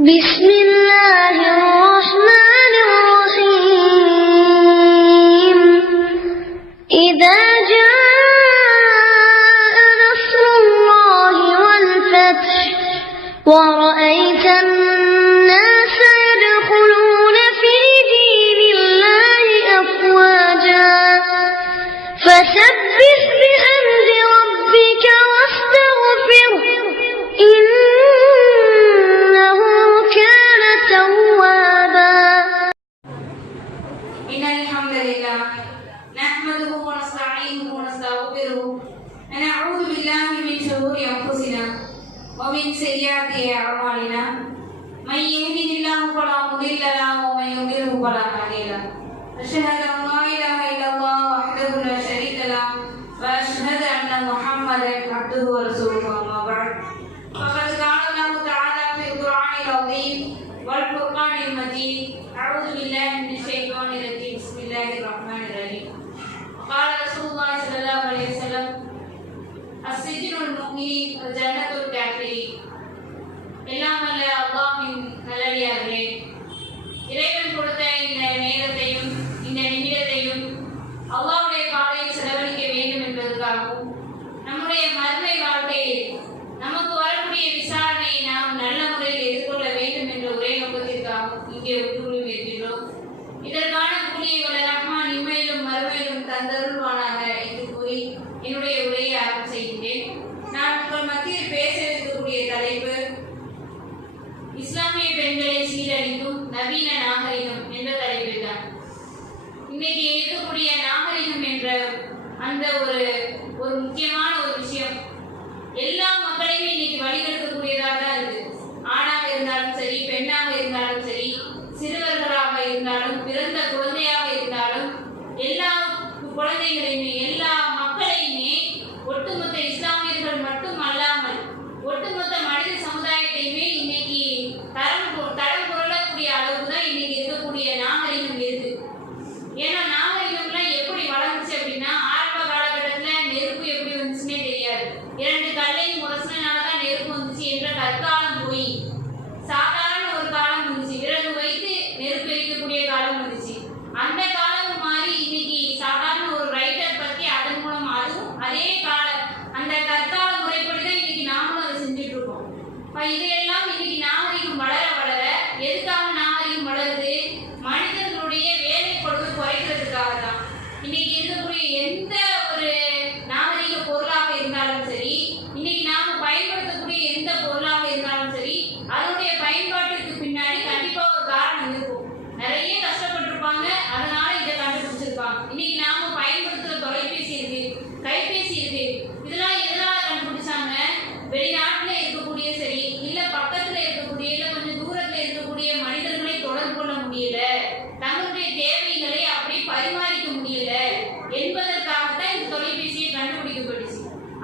بسم الله الرحمن الرحيم إذا جاء نصر الله والفتح ورأيت الناس يدخلون في دين الله أفواجا فسبح بحمد ربك واستغفره إنه كان توابا. إن الحمد لله نحمده ونستعينه ونستغفره ونعوذ بالله من شرور أنفسنا ومن سيئات أعمالنا من يهده الله فلا مضل له ومن يضلل فلا هادي له أشهد أن لا إله إلا الله وحده لا شريك له وأشهد أن محمدا عبده ورسوله أما بعد فقد قال الله تعالى في القرآن العظيم والفرقان المجيد أعوذ بالله من الشيطان الرجيم بسم الله الرحمن الرحيم قال رسول الله صلى الله عليه وسلم السجن المؤمن وجنة الكافرين எல்லாம் அல்ல அல்லாஹ்வின் நல்லடியார்களே, இறைவன் கொடுத்த இந்த நேரத்தையும் இந்த நிமிடத்தையும் அல்லாஹ்வுடைய பாதையில் செலவழிக்க வேண்டும் என்பதற்காகவும் நம்முடைய மறுமை வாழ்க்கையில் நமக்கு வரக்கூடிய விசாரணையை நாம் நல்ல முறையில் எதிர்கொள்ள வேண்டும் என்ற ஒரே நோக்கத்திற்காகவும் இங்கே ஒற்றுமை இருக்கின்றோம். இதற்கான கூலியை வல்ல ரஹ்மான் இம்மையிலும் மறுமையிலும் தந்தருள்வானாக என்று கூறி என்னுடைய உரையை ஆரம்பம் செய்கின்றேன். நான் உங்கள் மத்தியில் பேச இருக்கக்கூடிய தலைப்பு இஸ்லாமிய பெண்களை சீரழிக்கும் நவீன நாகரிகம் என்ற தலைப்பில் தான். இன்னைக்கு இருக்கக்கூடிய நாகரிகம் என்ற அந்த ஒரு முக்கியமான ஒரு விஷயம் எல்லா மக்களையுமே இன்னைக்கு வழிநடத்தக்கூடியதாக தான் இருக்கு. ஆணாக இருந்தாலும் சரி, பெண்ணாக இருந்தாலும் சரி, சிறுவர்களாக இருந்தாலும், பிறந்த குழந்தையாக இருந்தாலும், எல்லா குழந்தைகளையுமே எல்லா மக்களையுமே ஒட்டுமொத்த இஸ்லாமியர்கள் மட்டும் அல்லாமல் ஒட்டுமொத்த மனித சமுதாயத்தையுமே இன்னைக்கு தரம் புரளக்கூடிய அளவுக்கு தான் இன்னைக்கு இருக்கக்கூடிய நாகரிகம் இருக்கு. ஏன்னா நாகரிகம்லாம் எப்படி வளர்ந்துச்சு அப்படின்னா, ஆரம்ப காலகட்டத்தில் நெருப்பு எப்படி வந்துச்சுன்னே தெரியாது. 2 கல்லையும் முரசனாலதான் நெருப்பு வந்துச்சு என்ற கற்காலம் போய் சாதாரண ஒரு காலம் வந்துச்சு. விறகு வைத்து நெருப்பு எரிக்கக்கூடிய காலம் வந்துச்சு. அந்த காலம் மாறி இன்னைக்கு சாதாரண ஒரு ரைட்டர் பத்தி அதன் மூலம் அதுவும் அதே காலம் அந்த கற்கால முறைப்படிதான் இன்னைக்கு நாமளும் அதை செஞ்சுட்டு இருக்கோம். இதையெல்லாம் இன்னைக்கு நாகரிகம் வளர வளர எதுக்காக நாகரிகம் வளருது? மனிதர்களுடைய வேலை பொழுது குறைக்கிறதுக்காக தான். இன்னைக்கு இருக்கக்கூடிய எந்த ஒரு நாகரிக பொருளாக இருந்தாலும் சரி, இன்னைக்கு நாம பயன்படுத்தக்கூடிய எந்த பொருளாக இருந்தாலும் சரி, அதனுடைய பயன்பாட்டிற்கு பின்னாடி கண்டிப்பா ஒரு காரணம் இருக்கும். நிறைய கஷ்டப்பட்டிருப்பாங்க, அதனால இதை கண்டுபிடிச்சிருப்பாங்க. இன்னைக்கு நாம பயன்படுத்துற தொலைபேசி இருக்கு, கைபேசி இருக்கு, இதெல்லாம் எதனால கண்டுபிடிச்சாங்க? வெளிநாட்டுல இருக்கக்கூடிய சரி, இல்ல பக்கத்துல இருக்கக்கூடிய, இல்ல கொஞ்சம் தூரத்துல இருக்கக்கூடிய மனிதர்களை தொடர்பு கொள்ள முடியல, தங்களுடைய தேவைகளை அப்படி பரிமாறிக்க முடியல என்பதற்காகத்தான் இந்த தொலைபேசியை கண்டுபிடிக்கப்பட்டுச்சு.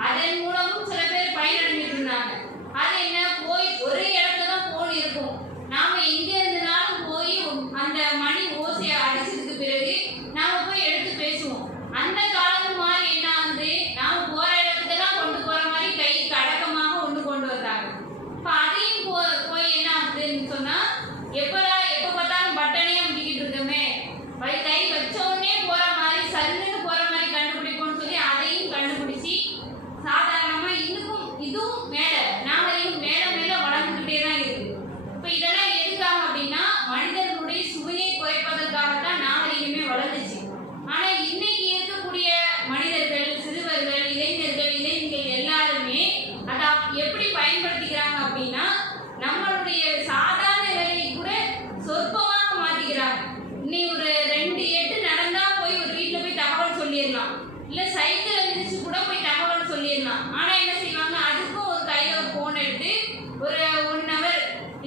அதன் மூலமும் சில பேர் பயனடைஞ்சிட்டு இருந்தாங்க. அது என்ன, போய் ஒரே இடத்துல தான் போன் இருக்கும். நாம எங்க இருந்தனாலும் போய் அந்த மணி ஓசையை அடிச்சதுக்கு பிறகு நாம போய் எடுத்து பேசுவோம். அந்த காலம் மாதிரி என்ன ஆகுது, நாம போற இடத்துக்கெல்லாம் கொண்டு போற மாதிரி கைக்கு அடக்கமாக ஒன்று கொண்டு வந்தாங்க. இப்ப அதையும் போய் என்ன ஆகுதுன்னு சொன்னா, எப்ப பார்த்தாலும் பட்டனே அமுக்கிட்டு இருக்கோமே, கை வச்ச உடனே போற மாதிரி சல்லுன்னு போற மாதிரி கண்டுபிடிப்போம்னு சொல்லி அதையும் கண்டுபிடிச்சி சாதாரணமா இதுவும் மேல நாகரிகம் மேல மேல வளர்ந்துகிட்டே தான் இருக்கு. இப்ப இதெல்லாம் எதுக்காக அப்படின்னா, மனிதர்களுடைய சுவையை குறைப்பதற்காகத்தான் நாகரிகமே வளர்ந்துச்சு. ஆனா இன்னைக்கு இருக்கக்கூடிய மனிதர்கள், சிறுவர்கள், இளைஞர்கள் எல்லாருமே அதை எப்படி பயன்படுத்திக்கிறாங்க அப்படின்னா, நம்மளுடைய சாதாரண வேலையை கூட சொற்பமாக மாத்திக்கிறாங்க. இன்னி ஒரு 2 எட்டு நடந்தா போய் ஒரு வீட்டுல போய் தகவல் சொல்லிடலாம், இல்ல சைக்கிள் இருந்துச்சு கூட போய் தகவல் சொல்லிடலாம். ஆனா என்ன செய்வாங்க, அதுக்கும் ஒரு கையில ஒரு போன் எடுத்து ஒரு 1 hour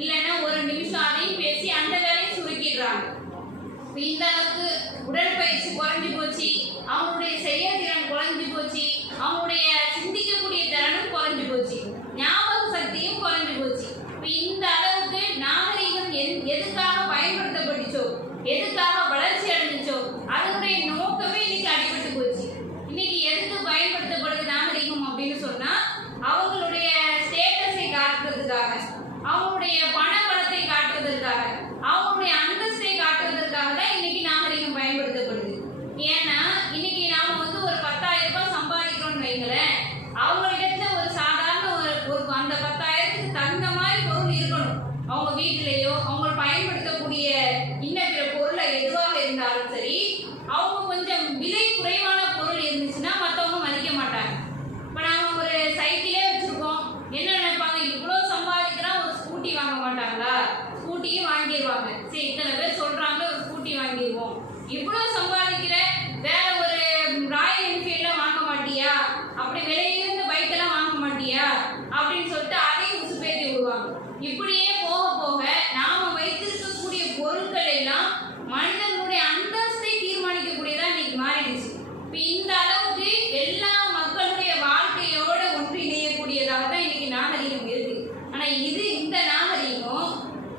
இல்லைன்னா 1 நிமிஷம் அதையும் பேசி அந்த வேலையை சுருக்கிடுறாங்க. இந்த அளவுக்கு உடற்பயிற்சி குறைஞ்சு போச்சு, அவங்களுடைய செயல்திறன் குறைஞ்சு போச்சு, அவங்களுடைய சிந்திக்கக்கூடிய திறனும் குறைஞ்சு போச்சு, ஞாபக சக்தியும் குறைஞ்சு போச்சு. இந்த அளவுக்கு நாகரிகம் எதுக்காக பயன்படுத்தப்பட்டுச்சோ, எதுக்காக வளர்ச்சி அடைஞ்சிச்சோ, அதனுடைய நோக்கமே இன்னைக்கு அடிபட்டு போச்சு. இன்னைக்கு எதுக்கு பயன்படுத்தப்படுது நாகரிகம் அப்படின்னு சொன்னா, அவங்களுடைய ஸ்டேட்டஸை காட்டுறதுக்காக, அவங்களுடைய பண பலத்தை வாங்க மாட்டாங்களா? ஸ்கூட்டியும் வாங்கிடுவாங்க. சரி, இத்தனை பேர் சொல்றாங்க, ஒரு ஸ்கூட்டி வாங்கிடுவோம். இவ்வளவு சம்பாதிக்கிற வேற ஒரு ராயல் என்ஃபீல்ட்லாம் வாங்க மாட்டியா? அப்படி விலையுயர்ந்த பைக்கெல்லாம் வாங்க மாட்டியா? அப்படின்னு சொல்லிட்டு அதையும் உசுப்பேத்தி விடுவாங்க. இப்படியே போக போக நாம வைத்திருக்கக்கூடிய பொருட்கள் எல்லாம் மனிதனுடைய அந்தஸ்தை தீர்மானிக்கக்கூடியதா இன்னைக்கு மாறிடுச்சு. இப்ப இந்த அளவுக்கு எல்லா மக்களுடைய வாழ்க்கையோட ஒன்று இணையக்கூடியதாக தான் இன்னைக்கு நாகரீகம் இருக்கு. ஆனா இந்த நாகரீகம்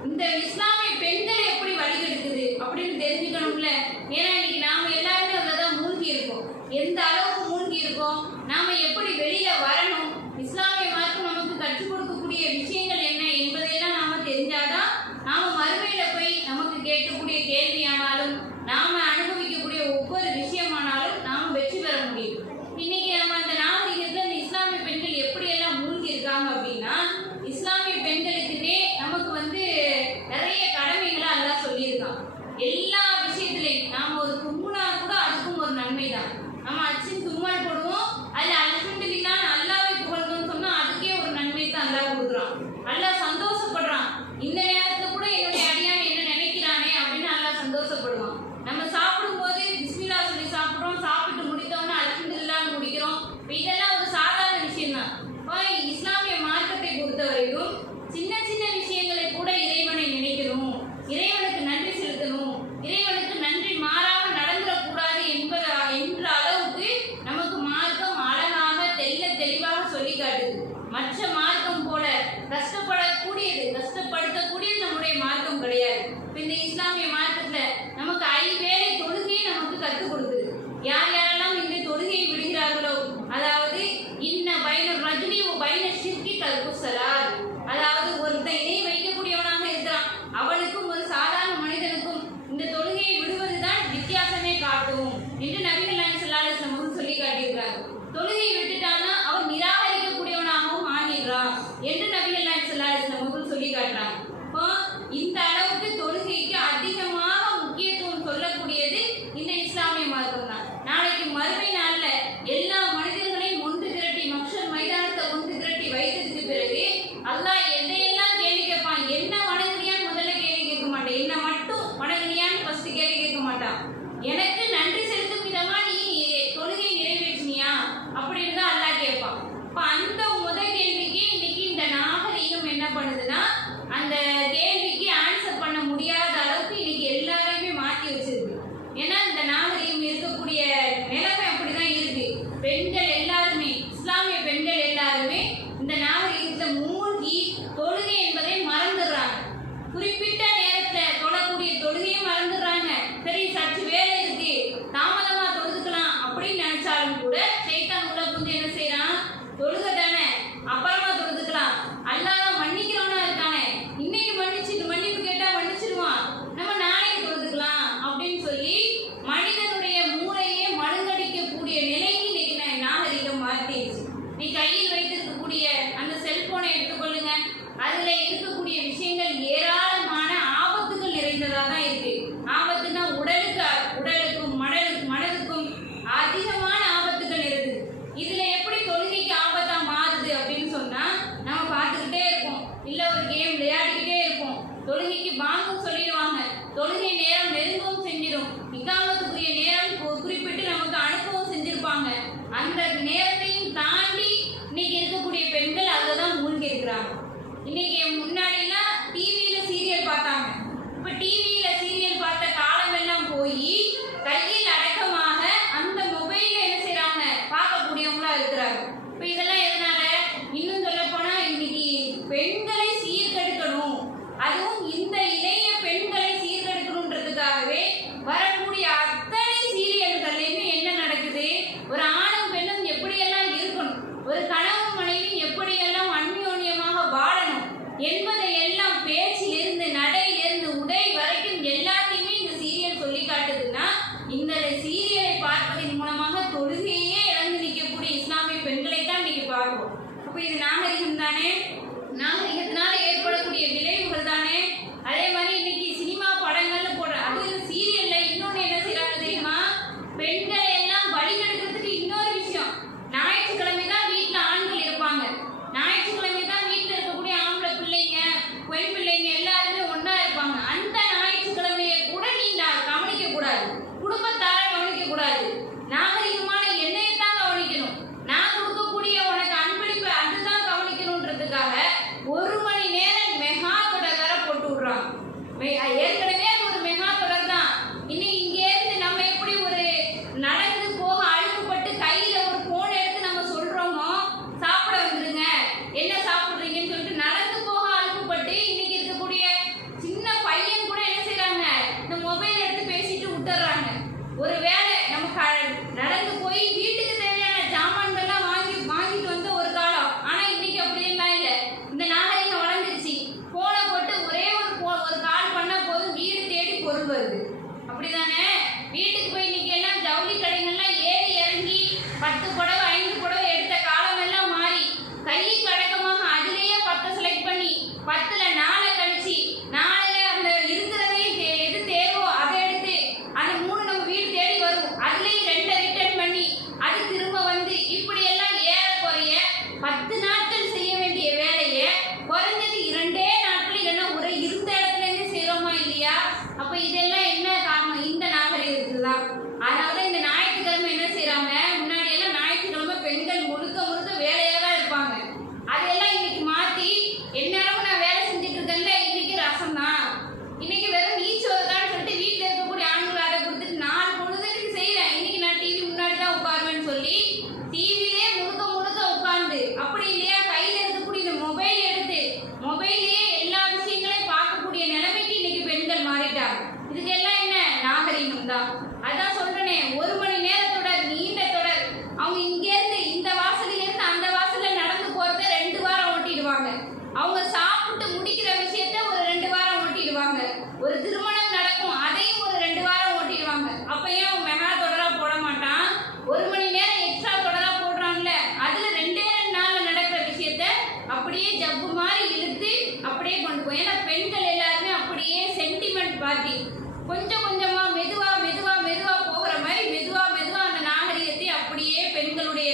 இந்த இஸ்லாமிய பெண்களை எப்படி வழிகெடுக்குது அப்படின்னு தெரிஞ்சுக்கணும்ல. ஏன்னா இன்னைக்கு நாம எல்லாருமே அதான் மூழ்கி இருக்கோம். எந்த அளவுக்கு மூழ்கி இருக்கோம், நாம எப்படி வெளியில வரணும், இஸ்லாமிய மார்க்கம் நமக்கு கற்றுக் கொடுக்கக்கூடிய விஷயங்கள் என்ன என்பதையெல்லாம் நாம தெரிஞ்சாதான் நாம மறுமையில போய் நமக்கு கேட்கக்கூடிய கேள்வியானாலும் நாம அனுபவிக்கக்கூடிய ஒவ்வொரு விஷயமானாலும் நாம வெற்றி பெற முடியும். இன்னைக்கு நம்ம அந்த நாகரிகத்துல இந்த இஸ்லாமிய பெண்கள் எப்படி எல்லாம் மூழ்கி இருக்காங்க அப்படின்னா, இஸ்லாமிய பெண்களுக்குன்னே நமக்கு நிறைய கடமைகளை அல்லாஹ் சொல்லியிருக்கான். எல்லா விஷயத்திலையும் நாம ஒரு தும்முனா கூட அதுக்கும் ஒரு நன்மை தான். நம்ம அச்சின் தும்மல் போடுவோம், அதுல அல்ஹம்துலில்லாஹ் அல்லாஹ்வை புகழ்ந்தோம்னு சொன்னா அதுக்கே ஒரு நன்மை தான் அல்லாஹ் கொடுக்குறான். அல்லாஹ் சந்தோஷப்படுறான். இந்த நேரத்துல கூட என்னுடைய அடியான் என்ன நினைக்கிறானே அப்படின்னு அல்லாஹ் சந்தோஷப்படுவான். நம்ம சாப்பிடும்போது பிஸ்மில்லா சொல்லி சாப்பிடுறோம், சாப்பிட்டு முடித்தோம்னா அல்ஹம்துலில்லாஹ் முடிக்கிறோம். இதெல்லாம் ஒரு சாதாரண விஷயம் தான். இஸ்லாமிய மார்க்கத்தை பொறுத்த வரைக்கும் சின்ன சின்ன விஷயங்களை கூட இறைவனை நினைக்கணும், இறைவனுக்கு நன்றி செலுத்தணும், இறைவனுக்கு நன்றி மாறாம நடந்துடக்கூடாது என்ற அளவுக்கு நமக்கு மார்க்கம் அழகாக தெளிவாக சொல்லி காட்டுது. மற்ற மார்க்கம் போல கஷ்டப்படுத்தக்கூடியது நம்முடைய மார்க்கம் கிடையாது. இந்த இஸ்லாமிய மார்க்கத்துல நமக்கு 5 வேளை தொழுகையை நமக்கு கற்றுக் கொடுக்குது. யார் யாரெல்லாம் இந்த தொழுகையை விடுகிறார்களோ, அதாவது இன்ன பைன ரஜுனி பைன ஷிர்கி தர்குசலாத், அதாவது ஒருத்தன் இணை வைக்கக்கூடியவனாக இருக்கிறான், அவனுக்கும் ஒரு சாதாரண மனிதனுக்கும் இந்த தொழுகையை விடுவதுதான் வித்தியாசமே காட்டும் என்று நபிகள் நாயகம் ஸல்லல்லாஹு அலைஹி வஸல்லம் சொல்லி காட்டியிருக்கிறாங்க. தொழுகையை விட்டுட்டான்னா அவன் நிராகரிக்கக்கூடியவனாகவும் ஆகிறான் என்று நபிகள் நாயகம் ஸல்லல்லாஹு அலைஹி வஸல்லம் சொல்லி காட்டுறாங்க. இப்போ இந்த அளவுக்கு தொழுகைக்கு அதிகமாக முக்கியத்துவம் சொல்லக்கூடியது இந்த இஸ்லாமிய மார்க்கம் தான். நாளைக்கு மறுமை நாள்ல எல்லா மனிதர்களையும் ஒன்று திரட்டி மக்ஷர் மைதானத்தை ஒன்று திரட்டி வைத்ததுக்கு பிறகு அல்லாஹ் எதையெல்லாம் கேள்வி கேட்பான். என்ன வணங்குறியான்னு முதல்ல கேள்வி கேட்க மாட்டான். என்ன மட்டும் வணங்குறியான்னு ஃபர்ஸ்ட் கேள்வி கேட்க மாட்டான். எனக்கு நன்றி செலுத்தும் விதமா நீ தொழுகை நிறைவேற்றினியா அப்படின்னு தான் அல்லாஹ் கேட்பான். இப்ப அந்த முதல் கேள்விக்கு இன்னைக்கு இந்த நாகரீகம் என்ன பண்ணுதுன்னா, அந்த கேள்விக்கு ஆன்சர் பண்ண முடியாத அளவுக்கு இன்னைக்கு எல்லாரையுமே மாற்றி வச்சிருக்கு. ஏன்னா இந்த நாகரீகம் இருக்கக்கூடிய நிலைமை அப்படிதான் இருக்கு. பெண்கள் எல்லாருமே, இஸ்லாமிய பெண்கள் எல்லாருமே இந்த நாகரீகத்தை மூழ்கி தொழுகை என்பதை மறந்துடுறாங்க. குறிப்பிட்ட நேரத்துல தொழக்கூடிய தொழுகையை மறந்துடுறாங்க. சரி, சற்று வேலை இருக்கு, தாமதமா தொழுதுக்கலாம் அப்படின்னு நினைச்சாலும் கூட சைத்தான் உள்ள புகுந்து என்ன செய்யறான், தொழுகை தானே அப்புறமா தொழுதுக்கலாம், அல்லாஹ் மன்னிக்கிறவனா இருக்கானே, இன்னைக்கு மாற்றி கொஞ்சம் கொஞ்சமா மெதுவா மெதுவா மெதுவா போகிற மாதிரி மெதுவா மெதுவா அந்த நாகரிகத்தை அப்படியே பெண்களுடைய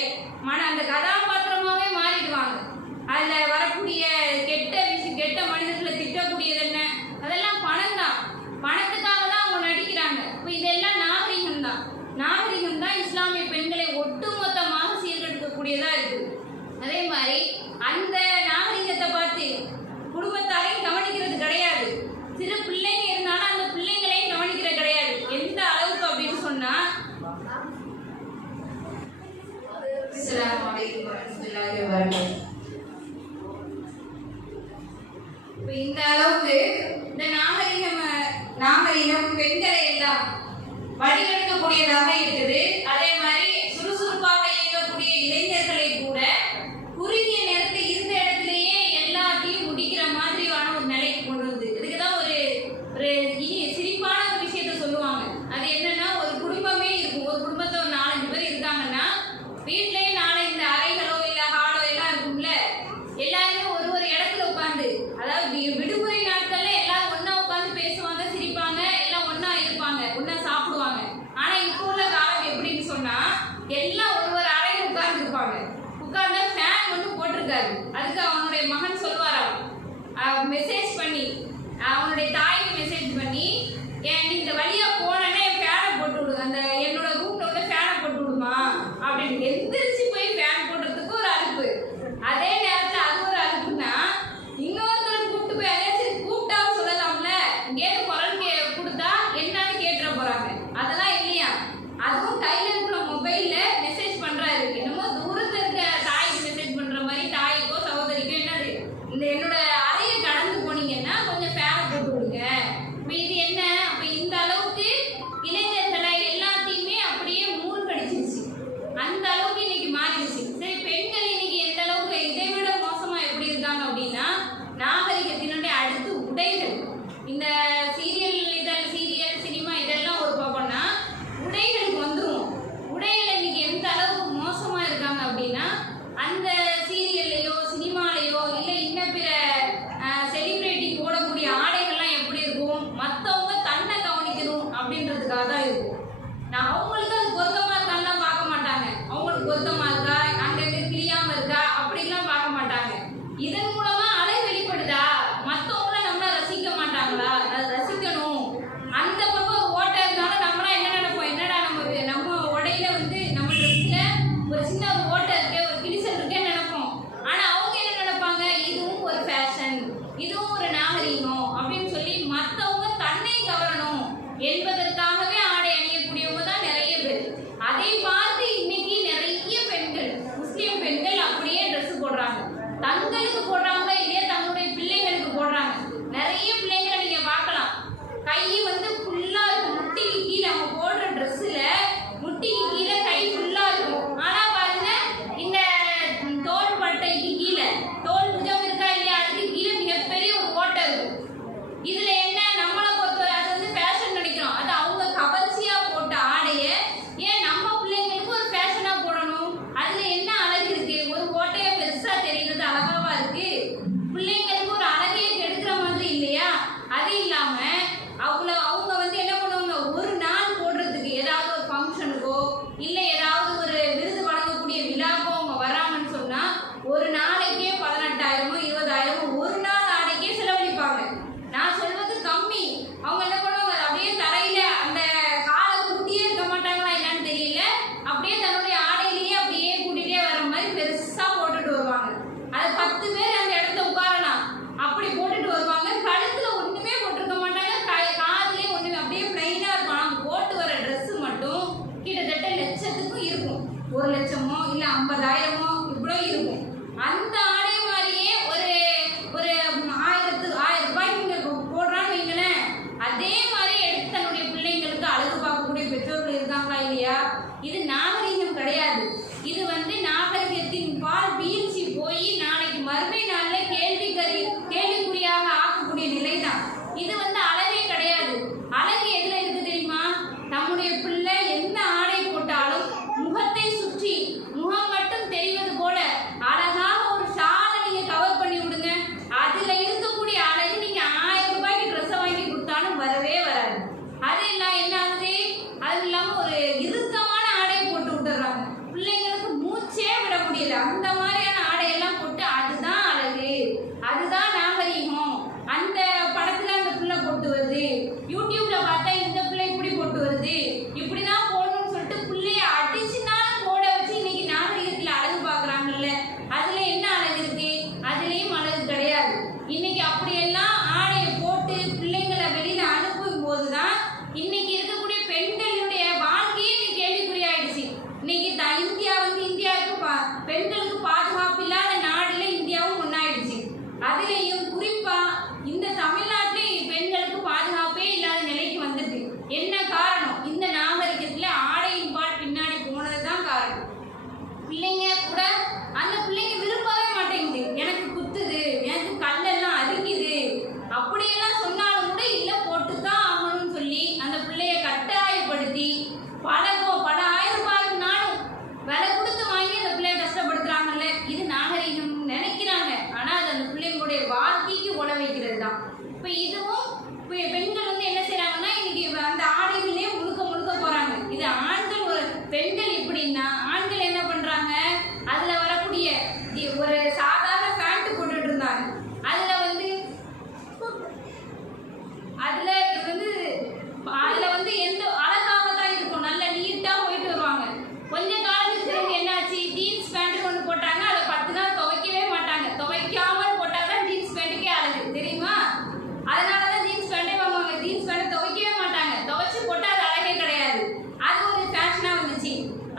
அந்த கதாபாத்திரமாவே மாறிடுவாங்க. அதுல வரக்கூடிய கெட்ட மனிதர்களை திட்டக்கூடியது என்ன, அதெல்லாம் பணம் தான், பணத்துக்காக தான் அவங்க நடிக்கிறாங்க. இப்போ இதெல்லாம் நாகரிகம் தான். நாகரிகம் தான் இஸ்லாமிய பெண்களை ஒட்டுமொத்தமாக சீர்கெடுக்கக்கூடியதா இருக்கு. அதே மாதிரி அந்த நாகரிகத்தை பார்த்து குடும்பத்தாரையும் கவனிக்கிறது கிடையாது. சிறு பிள்ளைங்க இருந்தாலும் அந்த பிள்ளைங்களையும் கவனிக்கிறது கிடையாது. எந்த அளவுக்கு அப்படின்னு சொன்னா, இந்த அளவுக்கு இந்த நாகரிகம் பெண்களை எல்லாம் வழிநடத்தக்கூடியதாக இருக்குது. அதே மாதிரி சுறுசுறுப்பாக இயங்கக்கூடிய இளைஞர்களை கூட குறுகிய நேரத்தில் இருந்த இடத்திலேயே எல்லாத்தையும் முடிக்கிற மாதிரியான ஒரு நிலைக்கு கொண்டு வந்து, இதுக்குதான் ஒரு சிரிப்பான ஒரு விஷயத்த சொல்லுவாங்க. அது என்னன்னா, ஒரு குடும்பமே இருக்கும். ஒரு குடும்பத்தை ஒரு 4-5 பேர் இருக்காங்கன்னா வீட்லயே 4 அறைகளோ இல்ல ஹாலோ எல்லாம் இருக்கும்ல, எல்லாருமே ஒரு இடத்துல உட்காந்து, அதாவது விடுமுறை நாட்கள்ல எல்லாரும் ஒன்னா உட்காந்து பேசுவாங்க, சிரிப்பாங்க, எல்லாம் ஒன்னா இருப்பாங்க, ஒன்னா சாப்பிடுவாங்க. ஆனா இப்போ உள்ள காலம் எப்படின்னு சொன்னா, எல்லாம் ஒரு அறையில உட்கார்ந்து இருப்பாங்க. உட்கார்ந்தா ஃபேன் ஒன்றும் போட்டிருக்காரு. அதுக்கு அவனுடைய மகன் சொல்வாராம், மெசேஜ் பண்ணி, அவனுடைய தாய்க்கு மெசேஜ் பண்ணி, நீ இந்த வழியா போனேன்னா என் ஃபேனை போட்டு விடு, அந்த என்னோட ரூம்ல உள்ள ஃபேனை போட்டு விடுமா அப்படின்னு. எந்திரிச்சு போய் ஃபேன் போடுறதுக்கு ஒரு அலுப்பு. அதே நேரத்துல அது ஒரு அலுப்புன்னா, இன்னொருத்தரை கூப்பிட்டு போய் அதே சரி கூப்பிட்டா சொல்லலாம்ல, இங்கேருந்து குரல் கொடுத்தா என்னன்னு கேட்டுற போறாங்க. அதெல்லாம் இல்லையா, அதுவும் கையில இருக்கிற மொபைல்ல மெசேஜ் பண்றாரு. என்னமோ தூரத்துல இருக்க தாய்க்கு மெசேஜ் பண்ற மாதிரி, தாய்க்கோ சகோதரிக்கோ என்னது, இந்த என்னோட அறையை கடந்து போனீங்கன்னா கொஞ்சம் ஃபேனை போட்டு விடுங்க. இது என்ன, அப்ப இந்த அளவுக்கு இளைஞர்களை எல்லாத்தையுமே அப்படியே மூழ்கடிச்சிருச்சு. அந்த அளவுக்கு இன்னைக்கு மாறிடுச்சு. சரி, பெண்கள் இன்னைக்கு எந்த அளவுக்கு இதை விட மோசமா எப்படி இருக்காங்க அப்படின்னா, நாகரிகத்தினுடைய அடுத்து உடைகள். இந்த சீரியல் சினிமா இதெல்லாம் ஒரு பக்கம்னா, உடைகளுக்கு வந்துடும். உடைகள் இன்னைக்கு எந்த அளவுக்கு மோசமா இருக்காங்க அப்படின்னா, அந்த சீரியல்லையோ சினிமாலையோ இல்லை இன்னும் பிற செலிபிரிட்டி போடக்கூடிய ஆடைகள்லாம் எப்படி இருக்கும், மற்றவங்க தன்னை கவனிக்கணும் அப்படின்றதுக்காக தான் இருக்கும். அவங்களுக்கு அது பொருத்தமா இருக்கான்லாம் பார்க்க மாட்டாங்க. அவங்களுக்கு பொருத்தமா இருக்கா, அங்கங்க கிளியாம இருக்கா அப்படிலாம் பார்க்க மாட்டாங்க. இதன் மூலமா அழகு வெளிப்படுதா, மற்றவங்கள நம்மள ரசிக்க மாட்டாங்களா, அது ரசிக்கணும். அந்த பக்கம் ஒரு ஓட்டை இருந்தாலும் நம்மளாம் என்ன நினைப்போம், என்னடா நம்ம உடையில நம்ம ட்ரெஸ்ல ஒரு சின்ன ஒரு ஓட்டை இருக்கே, ஒரு கிழிசல் இருக்கேன்னு நினைப்போம். ஆனா அவங்க என்ன நினைப்பாங்க, இதுவும் ஒரு ஃபேஷன், இதுவும் ஒரு நாகரீகம் அப்படின்னு சொல்லி மற்றவங்க தன்னை கவரணும் என்பதற்காகவே ஆடை அணியக்கூடியவங்க தான் நிறைய பேர். அதை பார்த்து இன்னைக்கு நிறைய பெண்கள், முஸ்லிம் பெண்கள் அப்படியே ட்ரெஸ் போடுறாங்க. தங்களுக்கு போடுறாங்க, இதே தங்களுடைய பிள்ளைகளுக்கு போடுறாங்க. நிறைய பிள்ளைங்களை நீங்க பார்க்கலாம், கை ஃபுல்லா இருக்கும், முட்டிக்கு கீழே அவங்க போடுற ட்ரெஸ்ல முட்டிக்கு கீழே கை ஃபுல்லா இருக்கும். ஆனா பாருங்க, இந்த தோல் பட்டைக்கு கீழே தோல் புஜம் இருக்கா இல்லையா, அதுக்கு கீழே மிகப்பெரிய ஒரு ஓட்டை இருக்கும். இதுல என்ன, நம்மளை பொறுத்தவரை அது ஃபேஷன் நினைக்கிறோம். அது அவங்க கவர்ச்சியா போட்ட ஆடைய ஏன் நம்ம பிள்ளைங்களுக்கு ஒரு ஃபேஷனா போடணும்? அதுல என்ன அழகு இருக்கு? ஒரு ஓட்டையை பெருசா தெரியுறது அழகாவா இருக்கு? பிள்ளைங்களுக்கு ஒரு அழகையை கெடுக்கிற மாதிரி இல்லையா? அது இல்லாம அவங்க என்ன பண்ணுவாங்க, ஒரு நாள் போடுறதுக்கு ஏதாவது ஒரு ஃபங்க்ஷனுக்கோ இல்லை ஏதாவது ஒரு விருது வழங்கக்கூடிய விழாக்கோ அவங்க வராங்கன்னு சொன்னா, ஒரு நாளைக்கே 18,000 20,000 ஒரு நாள் ஆடைக்கே செலவழிப்பாங்க. நான் சொல்வது கம்மி. அவங்க என்ன பண்ணுவாங்க, அப்படியே தரையில அந்த காலை கூட்டியே இருக்க மாட்டாங்களா என்னன்னு தெரியல, அப்படியே தன்னுடைய ஆடையிலேயே அப்படியே கூட்டிகிட்டே வர மாதிரி பெருசா போட்டுட்டு வருவாங்க. அது 10 பேர் அந்த இடத்துல உட்காரலாம், அப்படி போட்டுட்டு வருவாங்க. கழுத்துல ஒண்ணுமே போட்டிருக்க மாட்டாங்க, காதுலயே ஒண்ணுமே, அப்படியே பிளைனா இருக்கும். அவங்க போட்டு வர ட்ரெஸ் மட்டும் கிட்டத்தட்ட லட்சத்துக்கும் இருக்கும். 1 லட்சமோ இல்ல 50,000மோ இவ்வளோ இருக்கும். அந்த ஆடை மாதிரியே ஒரு 1000 ரூபாய்க்கு போடுறான்னு வைங்களேன், அதே மாதிரி எடுத்து தன்னுடைய பிள்ளைங்களுக்கு அழகு பார்க்கக்கூடிய பெற்றோர்கள் இருக்காங்களா இல்லையா? இது நாகரீகம் கிடையாது. இது நாகரிகத்தின் பால் வீழ்ச்சி போய் நாளைக்கு மறுமை நாள்ல கேள்விக்குறியாக ஆக்கக்கூடிய நிலை தான். இது அழகே கிடையாது. அழகு எதுல இருக்கு தெரியுமா? நம்முடைய பிள்ளை எந்த ஆடை போட்டாலும் முகத்தை சுற்றி முகம் மட்டும் தெரிவது போல அழகாக ஒரு ஷாலை நீங்க கவர் பண்ணி விடுங்க, அதுல இருக்கக்கூடிய அழகு நீங்க 1000 ரூபாய்க்கு ட்ரெஸ் வாங்கி கொடுத்தாலும் வரவே வராது. பெண்கள் வந்து என்ன செய்றாங்கன்னா இன்னைக்கு அந்த ஆடைகளே முழுக்க முழுக்க போறாங்க. இது ஆண்கள் பெண்கள் எப்படின்னா ஆண்கள் என்ன பண்றாங்க, அதுல வரக்கூடிய ஒரு சாதாரண பேண்ட் போட்டுட்டு இருந்தாங்க. அதுல வந்து எந்த அழகாக தான் இருக்கும், நல்ல நீட்டா போயிட்டு வருவாங்க. கொஞ்ச காலத்துக்கு பிறகு என்னாச்சு, ஜீன்ஸ் பேண்ட் ஒன்று போட்டாங்க. அதை 10 நாள் துவைக்கவே மாட்டாங்க. துவைக்காமல் போட்டாதான் ஜீன்ஸ் பேண்ட்டுக்கே அழகு, தெரியுமா? அதனாலதான் ஜீன்ஸ் பேண்டே வாங்குவாங்க. ஜீன்ஸ் பேண்ட் துவைக்கவே மாட்டாங்க. துவைச்சு போட்டா அது அழகே கிடையாது. அது ஒரு ஃபேஷனா வந்துச்சு.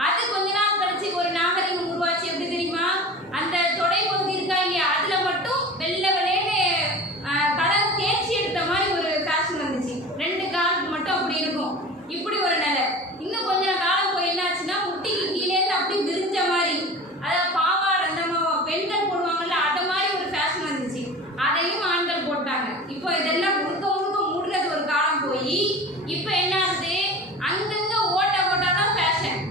அது கொஞ்ச நாள் கழிச்சு ஒரு நாகரிகம் உருவாச்சு. எப்படி தெரியுமா, அந்த தொடை பகுதி இருக்கா இல்லையா, அதுல மட்டும் வெள்ளை வெள்ளையே கலர் தேய்ச்சி எடுத்த மாதிரி ஒரு ஃபேஷன் வந்துச்சு. 2 காலுக்கு மட்டும் அப்படி இருக்கும். இப்படி ஒரு நிலை. இன்னும் கொஞ்ச காலம் போய் என்னாச்சுன்னா முட்டிக்கு கீழே அப்படி விரிஞ்ச மாதிரி, அதாவது பாவாடை அந்த பெண்கள் போடுவாங்கல்ல, அத மாதிரி ஒரு ஃபேஷன் வந்துச்சு. அதையும் ஆண்கள் போட்டாங்க. இப்போ இதெல்லாம் முழுக்க முழுக்க மூடுறது ஒரு காலம் போய் இப்போ என்ன ஆகுது, அங்கங்க ஓட்ட போட்டாதான் ஃபேஷன்,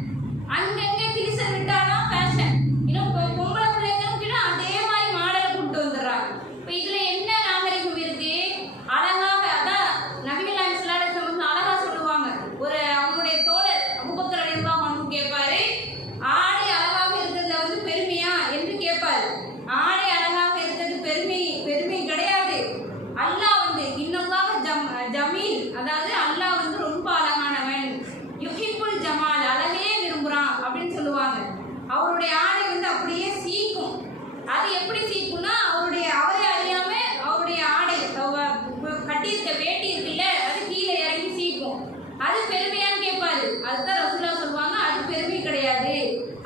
அங்கங்க கிழிசல் விட்டாதான் ஃபேஷன். இன்னும் பொம்பளை பிள்ளைங்களும் கூட அதே மாதிரி மாடலை கொண்டு வந்துடுறாங்க. இப்போ இதுல என்ன நாகரிகம் இருக்கு, அழகாக அதான் நபிகள் நாயகம் ஸல்லல்லாஹு அலைஹி வஸல்லம் அழகா சொல்லுவாங்க. ஒரு அவங்களுடைய தோழர் அபூபக்கர் ரலியல்லாஹு அன்ஹு கேட்பாரு, ஆடை அழகாக இருக்கிறதுல வந்து பெருமையா என்று கேட்பாரு. ஆடை அழகாக இருக்கிறது பெருமை கிடையாது. அல்லாஹ் வந்து இன்னல்லாஹ் ஜமீல், அதாவது அல்லாஹ் வந்து ரொம்ப அழகானவன், யுஹிப்புல் ஜமால், அழகையே விரும்புறான் அப்படின்னு சொல்லுவாங்க. அவருடைய ஆடை வந்து அப்படியே சீக்கும். அது எப்படி சீக்கும்னா, அவரே அறியாம அவருடைய ஆடை கட்டியிருக்க வேட்டி இருக்குல்ல, அது கீழே இறங்கி சீக்கும். அது பெருமையான்னு கேட்பாரு. அதுதான் ரசூலுல்லாஹ் சொல்லுவாங்க, அது பெருமை கிடையாது.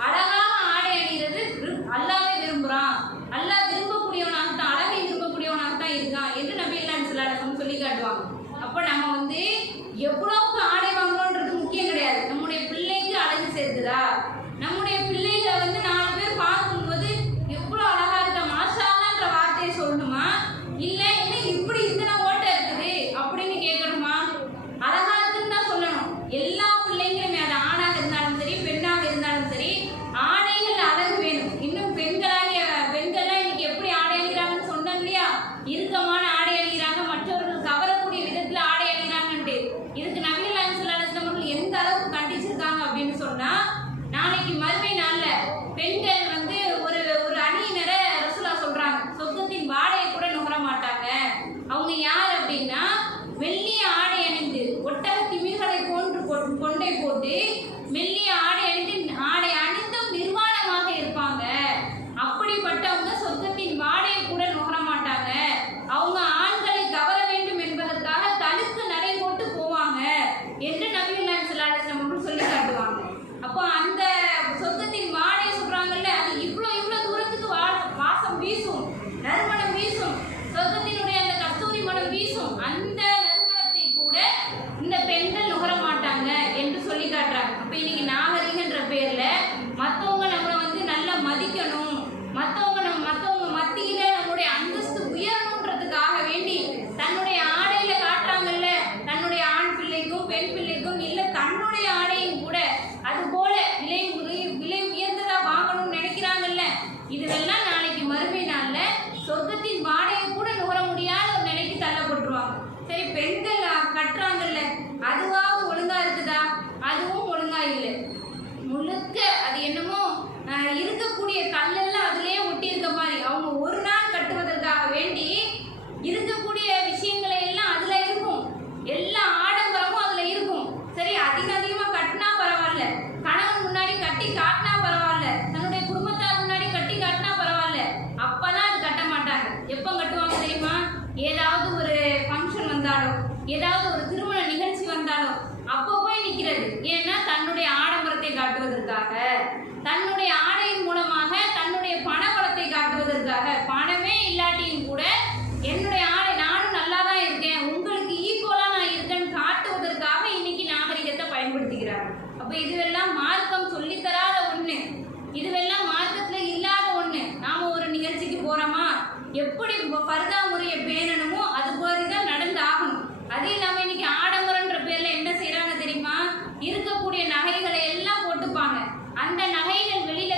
அழகான ஆடை அணிகிறது அல்லாஹ்வே விரும்புறான், அல்லாஹ் விரும்பக்கூடியவனாகத்தான், அழகை விரும்பக்கூடியவனாகத்தான் இருக்கான் என்று நபிகள் நாயகம் ஸல்லல்லாஹு அலைஹி வஸல்லம் சொல்லி காட்டுவாங்க. அப்ப நம்ம வந்து எவ்வளவுக்கு ஆடை வாங்குறோன்றது முக்கியம் கிடையாது. நம்முடைய பிள்ளைக்கு அழகு சேர்க்குதா, நம்முடைய பிள்ளைகளை வந்து 4 பேர் பார்க்கும்போது எவ்வளவு அழகா இருக்க மாஷா அல்லாஹ்ன்ற வார்த்தையை சொல்லணுமா, இல்ல என்ன இப்படி இத்தனை ஓட்டை இருக்குது அப்படின்னு கேட்கணுமா? அழகா இருக்குன்னு தான் சொல்லணும். எல்லா பிள்ளைங்களுமே, அது ஆணாக இருந்தாலும் சரி பெண்ணாக இருந்தாலும் சரி, ஆடைகள் அழகு வேணும். இன்னும் பெண்கள்லாம் இன்னைக்கு எப்படி ஆடை அணிகிறாங்கன்னு சொன்னேன் இல்லையா, இறுக்கமான ஆடை அணிகிறாங்க, மற்றவர்கள் கவரக்கூடிய விதத்துல ஆடை அணிகிறாங்கன்ட்டு. இதுக்கு நபிகள் நாயகம் ஸல்லல்லாஹு அலைஹி வஸல்லம் எந்த அளவுக்கு கண்டிச்சிருக்காங்க அப்படின்னு சொன்னா, நாளைக்கு மறுமை நாள்ல பெண்கள் வந்து ஒரு அணியினரை ரசூலுல்லாஹ் சொல்றாங்க, சொர்க்கத்தின் வாடையை கூட நுகர மாட்டாங்க. அவங்க யார் அப்படின்னா, மெல்லிய ஆடை அணிந்து ஒட்டகத்திமிர்களை போன்று கொண்டை போட்டு மெல்லிய ஆடை அணிந்தும் நிர்வாணமாக இருப்பாங்க. அப்படிப்பட்டவங்க சொர்க்கத்தின் வாடையை கூட நுகர மாட்டாங்க. அவங்க ஆண்களை கவர வேண்டும் என்பதற்காக தடுத்து நடை போட்டு போவாங்க என்று நபிகள் நாயகம் ஸல்லல்லாஹு அலைஹி வஸல்லம் சொல்லி காட்டுவாங்க. அப்போ அந்த சொர்க்கத்தின் வாடை சொல்றாங்கல்ல, அது இவ்வளவு தூரத்துக்கு வாசம் வீசும், நறுமணம் வீசும், சொர்க்கத்தினுடைய அந்த கஸ்தூரி மனம் வீசும். அந்த நறுமணத்தை கூட இந்த பெண்கள் நுகர மாட்டாங்க என்று சொல்லி காட்டுறாங்க. அப்ப இன்னைக்கு நாகரிகன்ற பேர்ல மற்றவங்க நம்மளை வந்து நல்லா மதிக்கணும், மற்றவங்க மத்தியில நம்மளுடைய அந்தஸ்து உயரணுன்றதுக்காக வேண்டி தன்னுடைய ஆடையில காட்டுறாங்கல்ல, தன்னுடைய ஆண் பிள்ளைக்கும் பெண் பிள்ளைக்கும் இல்ல தன்னுடைய ஆடையும் கூட அது போல விலை உயர்ந்ததா வாங்கணும்னு நினைக்கிறாங்கல்ல. இதுவெல்லாம் நாளைக்கு மறுமை நாள்ல சொர்க்கத்தின் வாடையை கூட நுகர முடியாத ஒரு நிலைக்கு தள்ளப்பட்டுருவாங்க. சரி, பெண்கள் கட்டுறாங்கல்ல, அதுவாவது ஒழுங்கா இருக்குதா? அதுவும் ஒழுங்கா இல்லை. முழுக்க அது என்னமோ இருக்கக்கூடிய கல்லெல்லாம் அதுலயே ஒட்டி இருக்க மாதிரி, அவங்க ஒரு நாள் கட்டுவதற்காக வேண்டி இருக்கக்கூடிய விஷயங்களை எல்லாம் அதுல இருக்கும், எல்லா ஆடம்பரமும் அதுல இருக்கும். சரி, அதிகமா கட்டினா பரவாயில்ல, கணவன் முன்னாடி கட்டி காட்டினா பரவாயில்ல, தன்னுடைய குடும்பத்தார் முன்னாடி கட்டி காட்டினா பரவாயில்ல, அப்பதான் அது கட்ட மாட்டாங்க. எப்ப கட்டுவாங்க தெரியுமா? ஏதாவது ஒரு ஃபங்க்ஷன் வந்தாலும், ஏதாவது ஒரு திருமண நிகழ்ச்சி வந்தாலும் அப்போ போய் நிற்கிறது. ஏன்னா தன்னுடைய ஆடம்பரத்தை காட்டுவதற்காக, தன்னுடைய ஆடையின் மூலமாக தன்னுடைய பணபலத்தை காட்டுவதற்காக. பணமே இல்லாட்டியும் கூட என்னுடைய ஆடை நானும் நல்லா தான் இருக்கேன், உங்களுக்கு ஈக்குவலா நான் இருக்கேன்னு காட்டுவதற்காக இன்னைக்கு நாகரிகத்தை பயன்படுத்திக்கிறாங்க. அப்ப இதுவெல்லாம் மார்க்கம் சொல்லித்தராத ஒண்ணு, இதுவெல்லாம் மார்க்கத்துல இல்லாத ஒண்ணு. நாம ஒரு நிகழ்ச்சிக்கு போறோமா, எப்படி பர்தா முறையை பேணணுமோ அது போலதான் நடந்து ஆகணும். அது இல்லாம இன்னைக்கு ஆடம்பரம்ன்ற பேர்ல என்ன செய்யறாங்க தெரியுமா? இருக்கக்கூடிய நகைகளை எல்லாம் போட்டுப்பாங்க. அந்த நகைகள் வெளியில